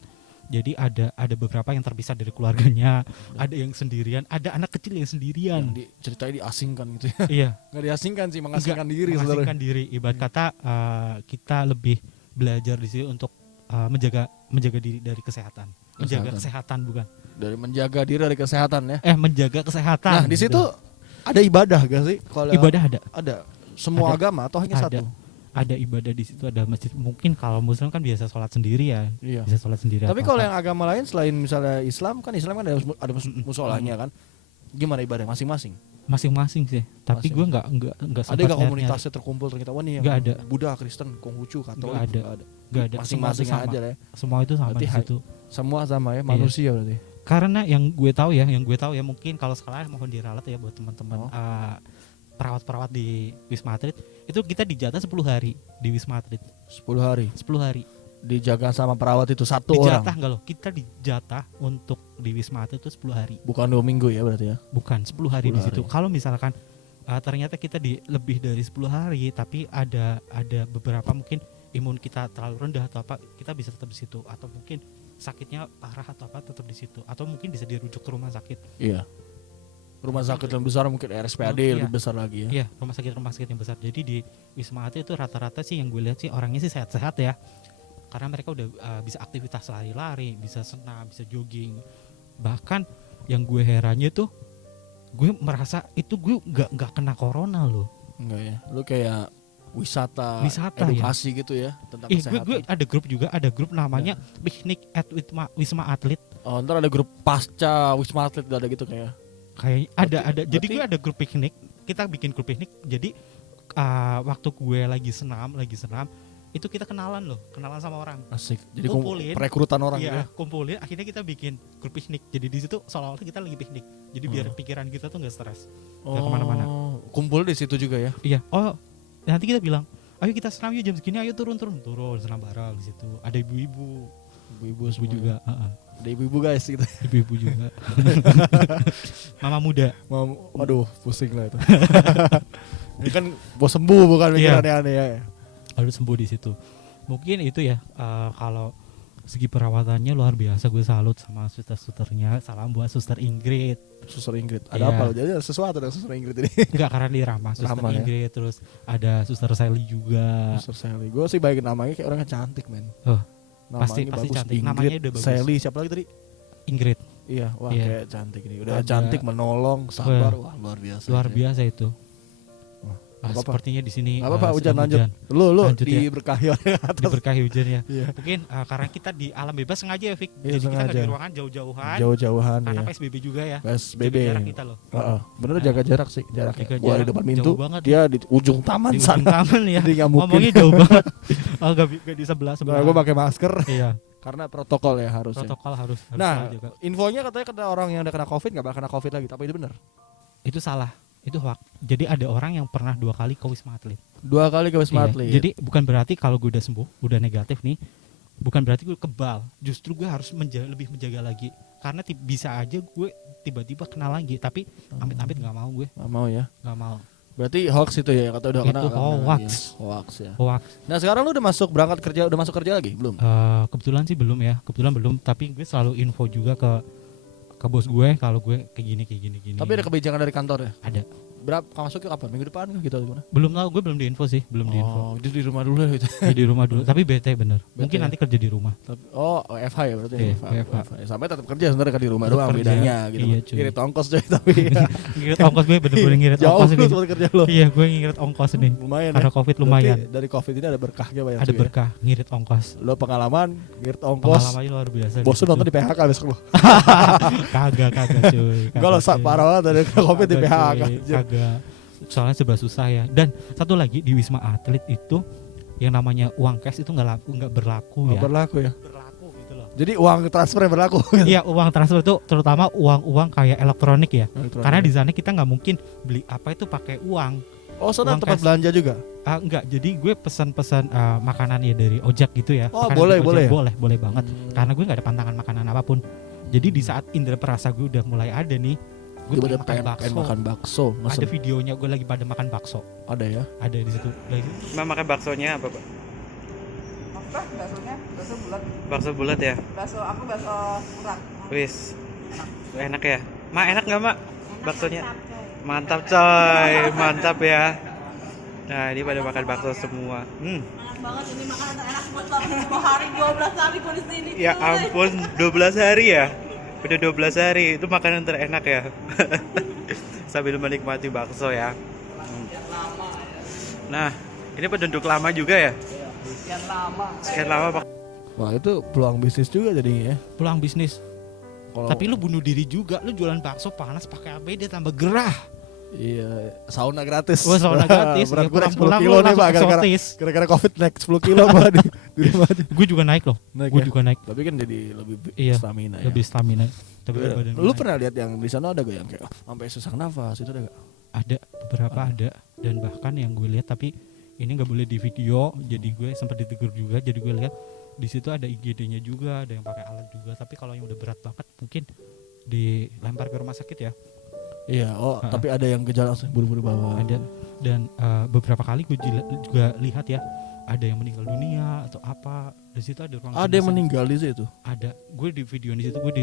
Jadi ada beberapa yang terpisah dari keluarganya, ada yang sendirian, ada anak kecil yang sendirian. Yang ceritanya diasingkan gitu ya. Iya, Nggak diasingkan sih, mengasingkan diri mengasingkan sebenarnya. diri. Ibarat kata kita lebih belajar di sini untuk menjaga diri dari kesehatan. Menjaga kesehatan bukan. Dari menjaga diri dari kesehatan ya. Menjaga kesehatan. Nah di situ ada ibadah gak sih? Kalau ibadah ada. ada semua Ada. agama atau hanya Ada. satu? Ada ibadah di situ, ada masjid. Mungkin kalau muslim kan biasa sholat sendiri ya. Iya. Bisa sholat sendiri. Tapi atau kalau apa. yang agama lain selain misalnya Islam kan ada musolanya kan. Gimana ibadah masing-masing? Masing-masing sih. Tapi Masing-masing. gue nggak Ada sempat gak nyari-nyari. komunitasnya terkumpul ternyata wah nih yang Nggak ada. Buddha, Kristen, Konghucu, Katolik? Nggak ada. Nggak ada. Masing-masing Semua itu aja sama. ya. Semua itu sama Berarti di situ. Semua sama ya, Iya. manusia berarti. Karena yang gue tahu ya mungkin kalau sekarang mohon diralat ya buat teman-teman perawat-perawat di Wisma Atlet itu kita dijatah 10 hari di Wisma Atlet. 10 hari 10 hari. dijaga sama perawat itu satu Dijatah orang. enggak loh? Kita dijatah untuk di Wisma Atlet itu 10 hari. Bukan 2 minggu ya berarti ya. Bukan 10 hari 10 di situ. hari. Kalau misalkan ternyata kita di lebih dari 10 hari tapi ada beberapa mungkin imun kita terlalu rendah atau apa, kita bisa tetap di situ, atau mungkin sakitnya parah atau apa tetap di situ, atau mungkin bisa dirujuk ke rumah sakit. Iya. Rumah sakit yang besar mungkin RSPAD Iya. lebih besar lagi ya. Iya, rumah sakit yang besar. Jadi di Wisma Atlet itu rata-rata sih yang gue lihat sih orangnya sih sehat-sehat ya. Karena mereka udah bisa aktivitas lari-lari, bisa senam, bisa jogging. Bahkan yang gue herannya tuh, gue merasa itu gue nggak kena corona loh. Enggak ya. Lu kayak wisata edukasi gitu ya tentang kesehatan. Gue ada grup namanya Piknik at Wisma Atlet. Oh, ntar ada grup pasca Wisma Atlet ada gitu kayak. Kayak ada. Jadi berarti- gue ada grup piknik. Kita bikin grup piknik. Jadi waktu gue lagi senam itu kita kenalan sama orang. Asik. Jadi Kumpulin. perekrutan orang gitu Iya, ya. kumpulin. Akhirnya kita bikin grup piknik. Jadi di situ seolah-olah kita lagi piknik. Jadi biar pikiran kita tuh nggak stres. Nggak kemana-mana. Kumpul di situ juga ya. Iya. Oh, nanti kita bilang, ayo kita senam yuk jam segini. Ayo turun senam bareng di situ. Ada ibu-ibu Ibu-ibu juga. Ada ibu-ibu guys gitu. Ibu-ibu juga. Mama muda. Waduh, pusing lah itu. Ini kan bos sembuh bukan mikir Iya. aneh-aneh ya. Harus sembuh di situ. Mungkin itu ya, kalau segi perawatannya luar biasa, gue salut sama suster-susternya. Salam buat suster Ingrid. Suster Ingrid. Ada Iya. apa lo? Jadi ada sesuatu dengan Suster Ingrid ini. Enggak, karena dia ramah, suster Ramah, ya. Ingrid. Terus ada suster Sally juga. Suster Sally. Gue sih baik namanya kayak orangnya cantik, men. Oh, Namanya pasti bagus. cantik. Ingrid, Namanya udah bagus. Sally, siapa lagi tadi? Ingrid. Iya, wah Iya. kayak cantik nih. Udah Ada- cantik, menolong, sabar, wah luar biasa. Luar itu ya. biasa itu. Wah, Ah, nggak apa-apa. sepertinya di sini Nggak apa-apa, hujan sedang lanjut. Lu Lanjut ya. diberkahi oleh atas. diberkahi hujan ya. Iya. Mungkin karena kita di alam bebas sengaja ya, Fik. Iya, Jadi kita nggak sengaja. di ruangan jauh-jauhan. Jauh-jauhan Karena ya. PSBB juga ya. PSBB. Jaga jarak kita loh. Heeh. Bener Nah. jaga jarak sih, jaraknya. Jaga Gua di jarak, depan jauh pintu, banget. dia di ujung taman Di ujung sana. taman ya. Jadi nggak mungkin. Ngomongnya jauh banget. Oh, gak di sebelah Nah, gue pakai masker Iya, karena protokol ya harusnya. protokol harus Nah, selalu jaga. infonya katanya kata orang yang udah kena COVID nggak bakal kena COVID lagi, tapi itu bener. Itu salah. Itu hoax. Jadi ada orang yang pernah 2 kali ke Wisma Atlet. 2 kali ke Wisma Iya. Atlet. Jadi bukan berarti kalau gue udah sembuh, udah negatif nih, bukan berarti gue kebal. Justru gue harus lebih menjaga lagi. Karena bisa aja gue tiba-tiba kena lagi, tapi amit-amit nggak mau gue, nggak mau ya. nggak mau. Berarti hoax itu ya, kata udah Itu kena. hoax. Iya, hoax ya. Hoax. Nah sekarang lu udah masuk berangkat kerja, udah masuk kerja lagi belum? Kebetulan sih belum ya, kebetulan belum. Tapi gue selalu info juga ke bos gue kalau gue kayak gini. Tapi ada kebijakan dari kantor ya? Ada. Berapa masuknya kapan? Minggu depan kah gitu atau gimana? Belum tahu, gue belum diinfo sih, belum diinfo. Oh, jadi di rumah dulu ya gitu. Jadi di rumah dulu, tapi bete bener. Mungkin ya? nanti kerja di rumah. Oh, FH ya berarti. Iya, FH. FH. Sampai tetap kerja sebenarnya kan di rumah Tetap doang kerja. bedanya gitu. Iya, cuy. Irit ongkos coy tapi. Ngirit ongkos gue bener-bener ngirit Jauh ongkos lu ini. tempat kerja lo. Iya, gue ngirit ongkos nih. Lumayan Karena ya. Covid Berarti lumayan. dari Covid ini ada berkahnya banyak. Ada juga ya. berkah ngirit ongkos. Lo pengalaman ngirit ongkos. Pengalamannya luar biasa. Bos di lu nonton situ. di PHK besok lo. Kagak cuy. Enggak lo Kagak, cuy. parah banget ada Covid di Kagak, PHK. cuy. Kagak. Soalnya serba susah ya. Dan satu lagi di Wisma Atlet itu yang namanya uang cash itu nggak berlaku Nggak ya. berlaku ya. Berlaku gitu loh. Jadi uang transfer yang berlaku. Iya, uang transfer itu terutama uang kayak elektronik ya. Karena di sana kita nggak mungkin beli apa itu pakai uang. Oh, sana uang tempat cash. belanja juga. Enggak, jadi gue pesan-pesan makanan ya dari ojek gitu ya. Oh, Makanan boleh, dari boleh ojek, ya? boleh banget. Karena gue nggak ada pantangan makanan apapun. Jadi di saat indera perasa gue udah mulai ada nih, gue Gue pengen makan pengen bakso. makan bakso. Ada videonya gue lagi pada makan bakso. Ada ya. Ada di situ. Lagi. Mbak makan baksonya apa, Pak? Apa? Baksonya? Bakso bulat. Bakso bulat ya? Bakso aku bakso urat. Wis. Enak ya? Ma, enak nggak, Mak? Baksonya? Mantap, coy. Mantap ya. Nah, ini pada makan bakso semua. Enak banget ini makanan terenak buat 10 hari, 12 hari gue di sini. Ya cuy. ampun, 12 hari ya? Udah 12 hari, itu makanan terenak ya? Sambil menikmati bakso ya. Nah, ini penduduk lama juga ya? Sekian lama, Pak. Wah, itu peluang bisnis juga jadinya ya. Pulang bisnis. Kalau Tapi lu bunuh diri juga. Lu jualan bakso panas pakai APD tambah gerah. iya, sauna gratis. Wah, sauna gratis. Berat Ya, gue naik 10 pulang-pulang kilo lu nih, langsung Pak, gara-gara eksotis. gara-gara Covid naik 10 kilo gua di rumah aja. Gue juga naik loh. Naik Gue ya? juga naik. Tapi kan jadi lebih Iya, stamina ya. Lebih stamina. Tapi Iya. badan gue Lu naik. pernah lihat yang di sana ada gak yang kayak sampai susah nafas itu ada gak? Ada beberapa ada, dan bahkan yang gue lihat tapi ini nggak boleh di video, jadi gue sempat ditegur juga. Jadi gue lihat di situ ada IGD-nya juga, ada yang pakai alat juga. Tapi kalau yang udah berat banget mungkin dilempar ke rumah sakit ya. Iya, tapi ada yang gejala langsung buru-buru bawa. Ada. Dan beberapa kali gue juga lihat ya, ada yang meninggal dunia atau apa. Di situ ada ruang Ada yang jenazah. meninggal di situ. Ada. Gue di video di situ gue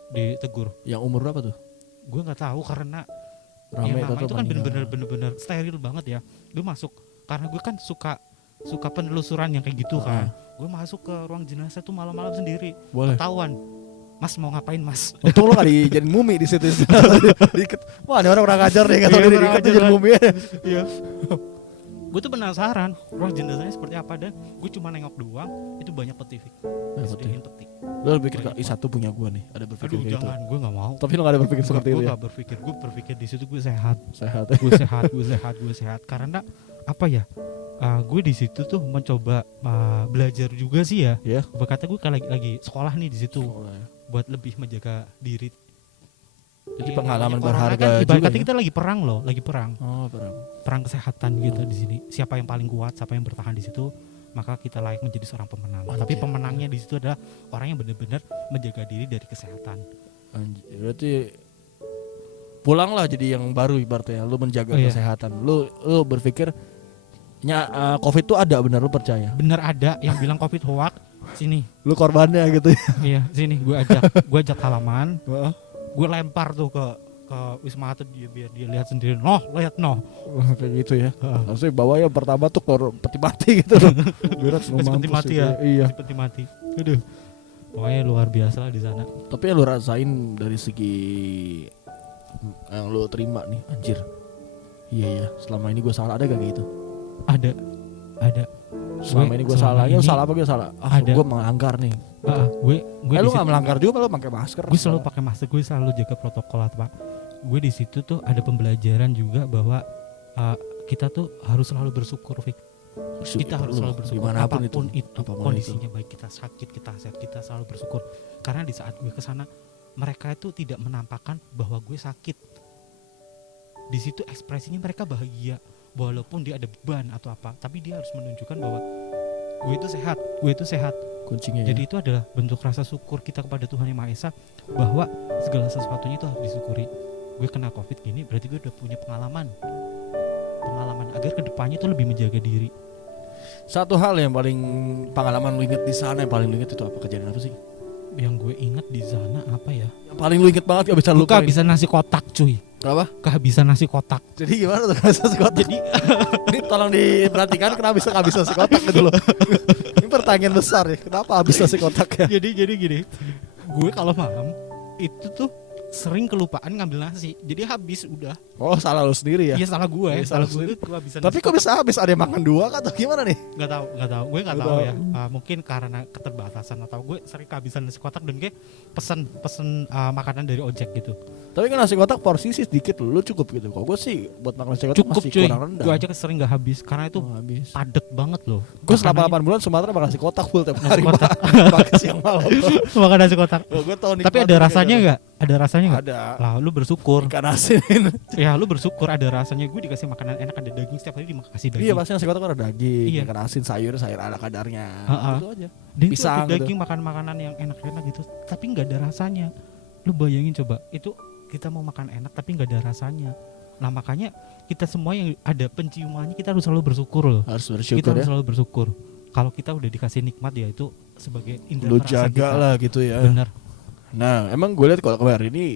ditegur. Yang umur berapa tuh? Gue nggak tahu karena Ramai yang nama atau itu kan meninggal? bener-bener steril banget ya. Gue masuk karena gue kan suka penelusuran yang kayak gitu kan. Gue masuk ke ruang jenazah tuh malam-malam sendiri. Boleh. Ketahuan. Mas mau ngapain mas? Untung lo gak dijadiin mumi di situ. Diikat. Wah, ini orang ngajar nih, kata Iya, dia kurang diikat tuh ajar jadi lah. mumi aja. Iya. Gue tuh penasaran ruang jenazahnya seperti apa, dan gue cuma nengok doang. Itu banyak peti. Disediain peti. Lo berpikir kok, satu punya gua nih, ada berpikir Aduh kayak gitu. jangan, gue nggak mau. Tapi lo gak ada berpikir seperti itu Gue ya? nggak berpikir. Gue berpikir di situ gue sehat. Sehat. gue sehat karena apa ya, gue di situ tuh mencoba belajar juga sih ya. Iya. Berkata gue kan lagi sekolah nih di situ Boleh. buat lebih menjaga diri. Jadi Iya, pengalaman namanya corona berharga kan, ibarat juga kata ya? kita lagi perang loh, lagi perang Oh, perang. kesehatan gitu di sini. Siapa yang paling kuat, siapa yang bertahan di situ, maka kita layak menjadi seorang pemenang. Anjir. Tapi pemenangnya di situ adalah orang yang benar-benar menjaga diri dari kesehatan. Anjir, berarti pulanglah jadi yang baru ibaratnya. Lu menjaga Oh, iya. kesehatan. Lu berpikir COVID tuh ada, bener lu percaya? Bener ada yang bilang COVID hoax. Sini, Lu korbannya gitu ya? iya sini gue ajak salaman, gue lempar tuh ke Wisma Atlet biar dia lihat sendiri. Lihat Kayak gitu ya. Langsung bawa yang pertama tuh peti mati gitu loh. Berat seperti mati ya. Iya. Seperti mati. Aduh. Pokoknya luar biasa lah di sana. Tapi yang lu rasain dari segi yang lu terima nih, anjir. Iya, selama ini gue salah, ada gak kayak gitu? Ada. Selama ini gue salah, ya salah apa gue salah? Ada. Gue melanggar nih. Gue Lu gak melanggar juga, lu pakai masker. Gue selalu pakai masker, gue selalu jaga protokol Pak. Gue di situ tuh ada pembelajaran juga bahwa kita tuh harus selalu bersyukur, Fik. Kita harus selalu bersyukur apapun itu kondisinya, baik kita sakit, kita sehat, kita selalu bersyukur. Karena di saat gue kesana, mereka itu tidak menampakkan bahwa gue sakit. Di situ ekspresinya mereka bahagia, walaupun dia ada beban atau apa, tapi dia harus menunjukkan bahwa gue itu sehat. Kuncinya. Jadi itu adalah bentuk rasa syukur kita kepada Tuhan Yang Maha Esa, bahwa segala sesuatunya itu harus disyukuri. Gue kena COVID gini, berarti gue udah punya pengalaman agar kedepannya itu lebih menjaga diri. Satu hal yang paling pengalaman lu inget di sana, yang paling lu inget itu apa, kejadian apa sih? Yang gue inget di sana apa ya? Yang paling lu inget banget gak bisa lupa. Kehabisan nasi kotak, cuy. Kenapa? Kehabisan nasi kotak. Jadi gimana tuh kehabisan nasi kotak? Jadi ini tolong diperhatikan kenapa bisa kehabisan nasi kotak gitu loh. Ini pertanyaan besar ya, kenapa habis nasi kotak ya? Jadi gini, gue kalau malam itu tuh sering kelupaan ngambil nasi, jadi habis udah. Oh, salah lu sendiri ya? Iya, salah gue. Iya, salah sendiri. gue kehabisan. Tapi kok bisa habis, ada yang makan dua kah atau gimana nih? Nggak tahu. Gue nggak tahu ya. Mungkin karena keterbatasan atau gue sering kehabisan nasi kotak dan gue pesen makanan dari ojek gitu. Tapi kan nasi kotak porsi sih sedikit, lu cukup gitu. Kok gue sih buat makan nasi kotak Cukup, masih cuy. kurang rendah. Gue aja sering nggak habis karena itu habis. padet banget loh. Gue selama 8 bulan Sumatera makan nasi kotak full tiap hari. Kotak. Pagi siang malam. Makan nasi kotak. Gue tahu. Tapi ada rasanya nggak? Ada rasanya nggak? Ada. Lah, lu bersyukur. Ikan asin. Ya, lu bersyukur ada rasanya. Gue dikasih makanan enak, ada daging, setiap hari dikasih daging. Iya, pasti nasi kotak ada daging, Iya. ikan asin, sayur ala kadarnya. Itu aja. Dan Pisang itu gitu. daging, makan makanan yang enak-enak gitu, tapi nggak ada rasanya. Lu bayangin coba, itu kita mau makan enak tapi nggak ada rasanya. Nah, makanya kita semua yang ada penciumannya kita harus selalu bersyukur loh. Harus bersyukur Kita harus ya. selalu bersyukur. Kalau kita udah dikasih nikmat ya itu sebagai indera Lu perasa jaga kita. lah gitu ya. Bener. Nah, emang gue lihat kalau kemarin ini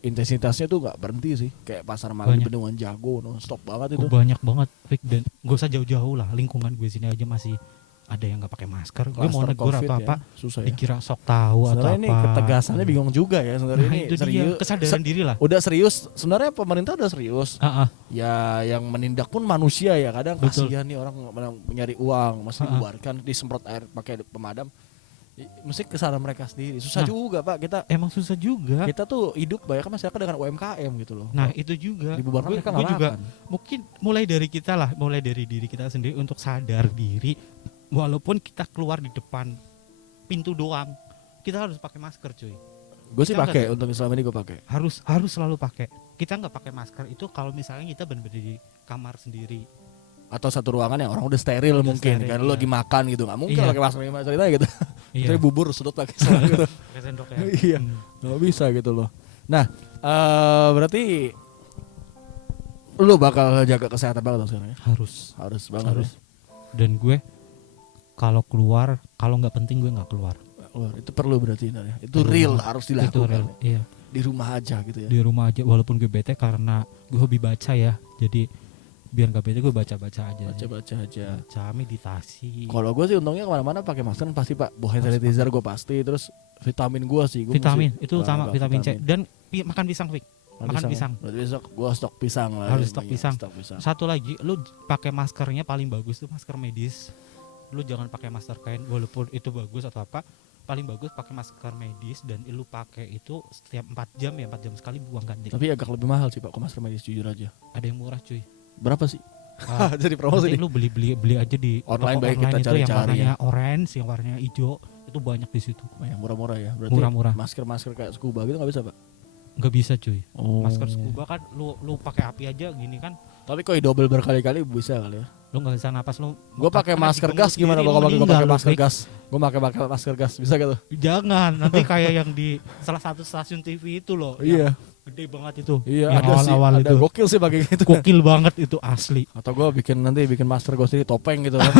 intensitasnya tuh nggak berhenti sih. Kayak pasar malam di Banyak. Bendungan Jago, non stop banget itu. Banyak banget, Fik. Dan gak usah jauh-jauh lah, lingkungan gue sini aja masih ada yang nggak pakai masker. Gue mau Cluster negur COVID atau apa, ya. Susah ya. dikira sok tahu atau Sebenarnya apa. ini ketegasannya bingung juga ya sebenarnya Nah, ini itu serius. dia, kesadaran diri lah. Udah serius, sebenarnya pemerintah udah serius. Ya yang menindak pun manusia ya, kadang Betul. kasihan nih orang mencari uang, masih dibubarkan, disemprot air pakai pemadam. Mesti kesalahan mereka sendiri. Susah Nah, juga Pak, kita Emang susah juga. tuh hidup banyak masyarakat dengan UMKM gitu loh. Nah, itu juga. Dibubarkan Gue mereka nggak juga makan. mungkin mulai dari kita lah, mulai dari diri kita sendiri untuk sadar diri, walaupun kita keluar di depan pintu doang, kita harus pakai masker, cuy. Gue sih Kita pakai, untuk selama ini gue pakai. Harus selalu pakai. Kita nggak pakai masker itu kalau misalnya kita benar-benar di kamar sendiri. Atau satu ruangan yang orang udah steril Udah mungkin, steril, kan lu iya. lagi makan gitu, nggak mungkin Iya. pakai masker gimana ceritanya gitu. Iya. Jadi bubur sudut pakai sama gitu. Pakai sendok ya. Iya. Nggak bisa gitu loh. Nah, berarti lu bakal jaga kesehatan banget dong sekarang ya? Harus banget. Harus. Dan gue kalau keluar, kalau nggak penting gue nggak keluar. Wah, itu perlu berarti Nar, ya. Itu Perlu real banget. harus Itu dilakukan. real, iya. Di rumah aja gitu ya. Di rumah aja, walaupun gue bete karena gue hobi baca ya. Jadi biar gak bete gue baca-baca aja. Baca-baca aja. Baca, meditasi. Kalau gue sih untungnya kemana-mana pakai masker pasti Pak. Bawa hand sanitizer gue pasti. Terus vitamin gue sih. Gua Vitamin mesti itu utama, olahraga, vitamin C. Dan makan pisang, Fik. Makan pisang. Berarti besok gue stok pisang lah. Harus stok Iya, pisang. Stok pisang. Satu lagi, lu pakai maskernya paling bagus tuh masker medis. Lu jangan pakai masker kain walaupun itu bagus atau apa. Paling bagus pakai masker medis dan lu pakai itu setiap 4 jam ya, 4 jam sekali buang ganti. Tapi agak lebih mahal sih Pak, kok masker medis jujur aja. Ada yang murah, cuy. Berapa sih? Ah, Jadi promosi nanti nih. lu beli aja di Online, toko baik kita online itu yang cari-cari warnanya ya. orange, yang warnanya hijau, itu banyak di situ. Oh, yang murah-murah ya. Berarti Murah-murah. masker-masker kayak scuba gitu nggak bisa Pak? Nggak bisa, cuy. Oh. Masker scuba kan lu pakai api aja gini kan. Tapi kok double berkali-kali bisa kali ya? lu nggak bisa napas lu. Gue pakai karena masker digembok gas gimana? sendiri, Gue lu pakai meninggal, masker Fik. gas. Gue pakai masker gas bisa gitu. Jangan, nanti kayak yang di salah satu stasiun TV itu loh. Iya. Yang gede banget itu. Iya, yang ada sih. awal-awal Ada itu. gokil sih pakai gitu. Gokil banget itu asli. Atau gue bikin masker gue sendiri topeng gitu kan.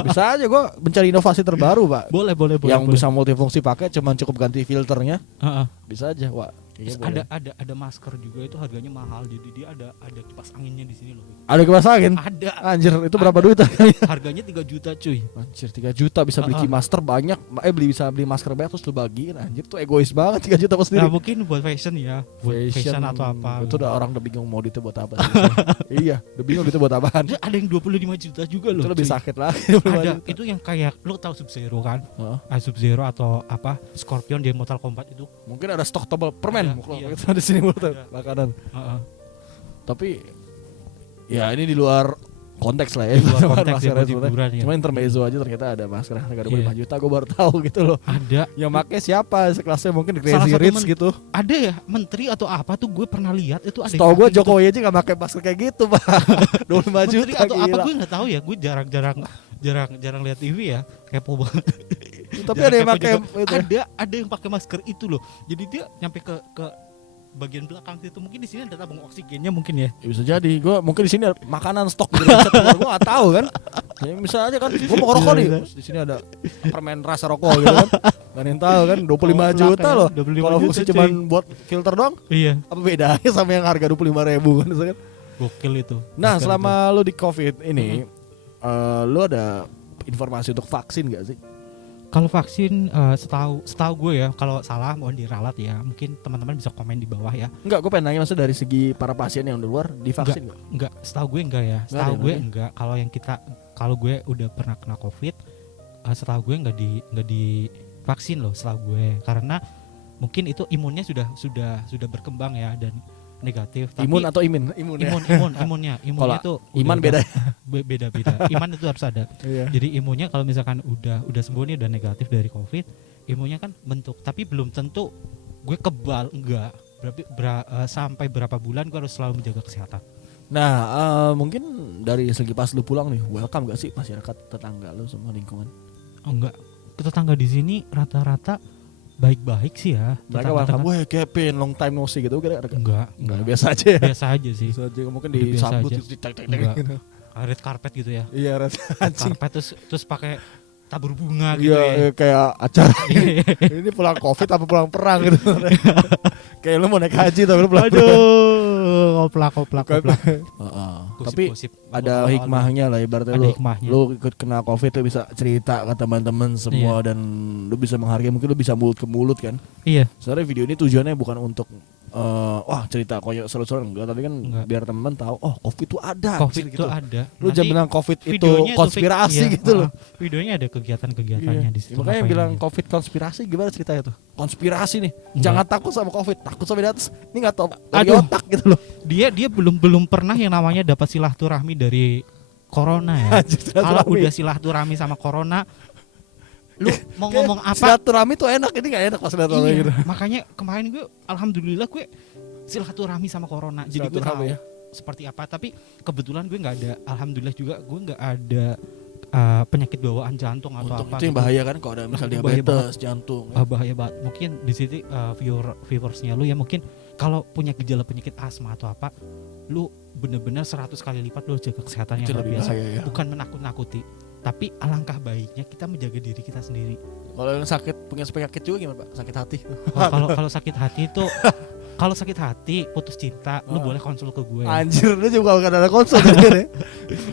Bisa aja gue mencari inovasi terbaru, Pak. Boleh. Yang bisa multifungsi pakai cuman cukup ganti filternya. Heeh. Bisa aja, Wak. Terus Kayaknya boleh. ada masker juga itu harganya mahal, jadi dia ada kipas anginnya di sini loh. Ada kipas angin? Ada. Anjir, itu berapa duit harganya? Harganya 3 juta cuy. Anjir 3 juta bisa beli masker banyak. Bisa beli masker banyak terus lu bagiin. Anjir tuh egois banget 3 juta pas sendiri. Nah mungkin buat fashion ya, buat fashion atau apa. Itu udah orang udah bingung mau duitnya buat apa sih. Iya, udah bingung duitnya buat apaan. Ada yang 25 juta juga loh. Itu lebih cuy. sakit lagi. Ada itu yang kayak lu tahu Sub-Zero kan? Sub-Zero atau apa? Scorpion di Mortal Kombat itu. Mungkin ada stok tebal permen Ada, iya. itu di sini menurut Ada. makanan. Heeh. Tapi ya ini di luar konteks lah ya. Di luar konteks Masker ya, buat sebenarnya. hiburan ya. Cuma intermezzo aja ternyata ada masker harga 25 Iya. juta gue baru tahu gitu loh. Ada Yang make siapa sekelasnya mungkin Salah Crazy satu Rich gitu. ada ya menteri atau apa tuh gue pernah lihat itu ada. Setahu gue yang kayak gitu. Jokowi aja gak pakai masker kayak gitu, Pak. 25 Menteri juta atau apa gila. gue nggak tahu ya, gue jarang lihat TV ya, kepo banget. Tapi Jarang ada yang kepo pakai juga. itu. Ada yang pakai masker itu loh, jadi dia nyampe ke bagian belakang situ, mungkin di sini ada tabung oksigennya mungkin ya. Ya bisa jadi, gue mungkin di sini ada makanan stok gitu. Gue nggak tahu kan. Ya bisa aja kan, gue mau ngerokok nih. Terus di sini ada permen rasa rokok gitu kan. Gak ada yang tahu kan, 25 juta ya, loh. 25 Kalau juta, fungsi cuy. cuma buat filter doang, Iya, apa bedanya sama yang harga 25.000 kan? gokil itu. Nah, Masker selama lu di COVID ini, lu ada informasi untuk vaksin gak sih? itu. Kalau vaksin setahu gue ya, kalau salah mohon diralat ya, mungkin teman-teman bisa komen di bawah ya. Enggak, gue pengen nanya maksudnya dari segi para pasien yang di luar divaksin gak? Enggak, setahu gue enggak ya. Setahu gue enggak. Kalau gue udah pernah kena COVID, setahu gue enggak di vaksin loh, setahu gue. Karena mungkin itu imunnya sudah berkembang ya dan negatif. Tapi Imun atau imun? Imun ya? imunnya Kalau tuh iman udah- beda. beda. Iman itu harus ada. Iya. Jadi imunnya kalau misalkan udah sembuh nih, udah negatif dari COVID, imunnya kan bentuk. Tapi belum tentu gue kebal, enggak. Sampai berapa bulan gue harus selalu menjaga kesehatan. Nah, mungkin dari segi pas lu pulang nih, welcome gak sih masyarakat tetangga lu semua lingkungan? Oh enggak, tetangga di sini rata-rata baik-baik sih ya. Mereka Tetangga-tetangga- welcome, weh Kevin long time no see gitu, enggak, biasa aja ya. biasa aja sih. Biasa aja, mungkin Udah biasa disambut aja. gitu, tek-tek Enggak. gitu. Red carpet gitu ya. Iya, Red anjing. carpet terus pakai tabur bunga gitu Iya, ya. kayak acara ini pulang covid apa pulang perang gitu. Kayak lu mau naik haji tapi lu pulang perang. Aduh, koplak. Heeh. Tapi Gosip-gosip. ada Awal-awal. hikmahnya lah ibaratnya Ada lu. hikmahnya. Lu ikut kena covid tuh bisa cerita ke teman-teman semua dan lu bisa menghargai, mungkin lu bisa mulut ke mulut kan. Iya. Sebenarnya video ini tujuannya bukan untuk wah cerita koyo seru-seru enggak, tapi kan Enggak. biar teman tahu oh covid itu ada. COVID anjir, itu ada. Lu Nanti jangan bilang covid itu videonya konspirasi iya, gitu loh. Videonya ada kegiatan-kegiatannya Iya. di situ. Makanya ngapain bilang aja. covid konspirasi gimana ceritanya tuh? Konspirasi nih. Enggak. Jangan takut sama covid, takut sama di atas. Ini enggak tahu dari Aduh. otak gitu loh. dia belum pernah yang namanya dapat silaturahmi dari corona ya. Anjir, Kalau silaturahmi. udah silaturahmi sama corona, lu mau Kayak ngomong apa? Silaturahmi tuh enak, ini enggak enak pas silaturahmi Iya, gitu. makanya kemarin gue alhamdulillah gue silaturahmi sama corona. Jadi gue tahu Silaturahmi ya. seperti apa. Tapi kebetulan gue nggak ada, alhamdulillah juga gue nggak ada penyakit bawaan jantung atau Untung apa. itu yang gitu. bahaya kan kalau ada misal Itu bahaya diabetes, jantung. Bahaya banget. Mungkin di sini viewersnya lu ya mungkin kalau punya gejala penyakit asma atau apa, lu bener-bener 100 kali lipat lu jaga kesehatan Itu yang luar lebih biasa. bahaya ya. Bukan menakut-nakuti, tapi alangkah baiknya kita menjaga diri kita sendiri. Kalau yang sakit punya penyakit juga gimana, Pak? Sakit hati. Kalau sakit hati itu kalau sakit hati, putus cinta, lu boleh konsul ke gue. Anjir, lu juga enggak ada konsul tadi ya.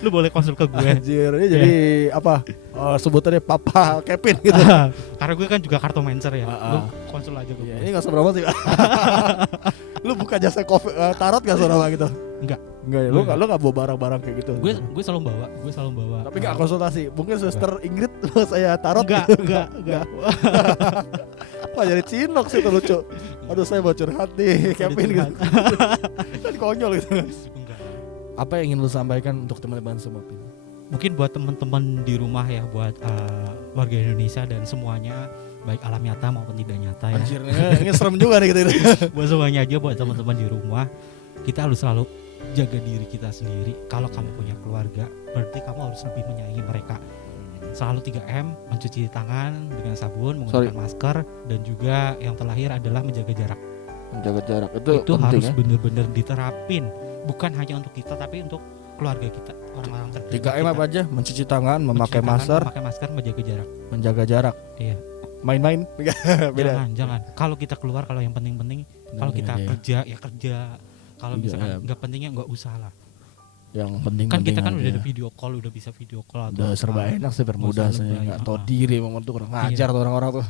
Lu boleh konsul ke gue. Anjir, ini jadi apa? Sebutannya Papa Kevin gitu. Karena gue kan juga kartomancer ya. Lu Ah. konsul aja ke Iya, gue. ini enggak seberapa sih. Lu buka jasa tarot enggak seberapa gitu? Enggak. Enggak ya, lu enggak bawa barang-barang kayak gitu. Gue selalu bawa. Tapi enggak konsultasi. Mungkin Suster Ingrid mau saya tarot. Enggak, gitu. enggak. Wah, jadi cinlok sih itu lucu. Aduh, saya mau curhat nih, Kevin gitu. Kan konyol gitu. Enggak. Apa yang ingin lu sampaikan untuk teman-teman semua, Pin? Mungkin buat teman-teman di rumah ya, buat warga Indonesia dan semuanya, baik alam nyata maupun tidak nyata ya. Anjir, ini serem juga nih gitu. Buat semuanya aja, buat teman-teman di rumah, kita harus selalu jaga diri kita sendiri. Kalau kamu punya keluarga, berarti kamu harus lebih menyayangi mereka. Selalu 3M, mencuci tangan dengan sabun, menggunakan masker, dan juga yang terakhir adalah menjaga jarak. Menjaga jarak itu Itu penting harus ya. benar-benar diterapin, bukan hanya untuk kita tapi untuk keluarga kita, orang-orang terdekat 3M kita. apa aja? Mencuci tangan, Mencuci memakai tangan, masker, memakai masker, menjaga jarak. menjaga jarak. Iya. Main-main beda. Jangan. Kalau kita keluar, kalau yang penting-penting, kalau kita Penting aja ya. kerja ya kerja. Kalau Iya, misalkan iya. nggak pentingnya nggak usah lah. Yang penting Kan kita kan aja. udah ada video call, udah bisa video call atau Udah apa. serba enak sih, bermudah Nggak usah saya lebay, nggak tahu ah. diri memang tuh kurang Iya. ngajar tuh orang-orang tuh.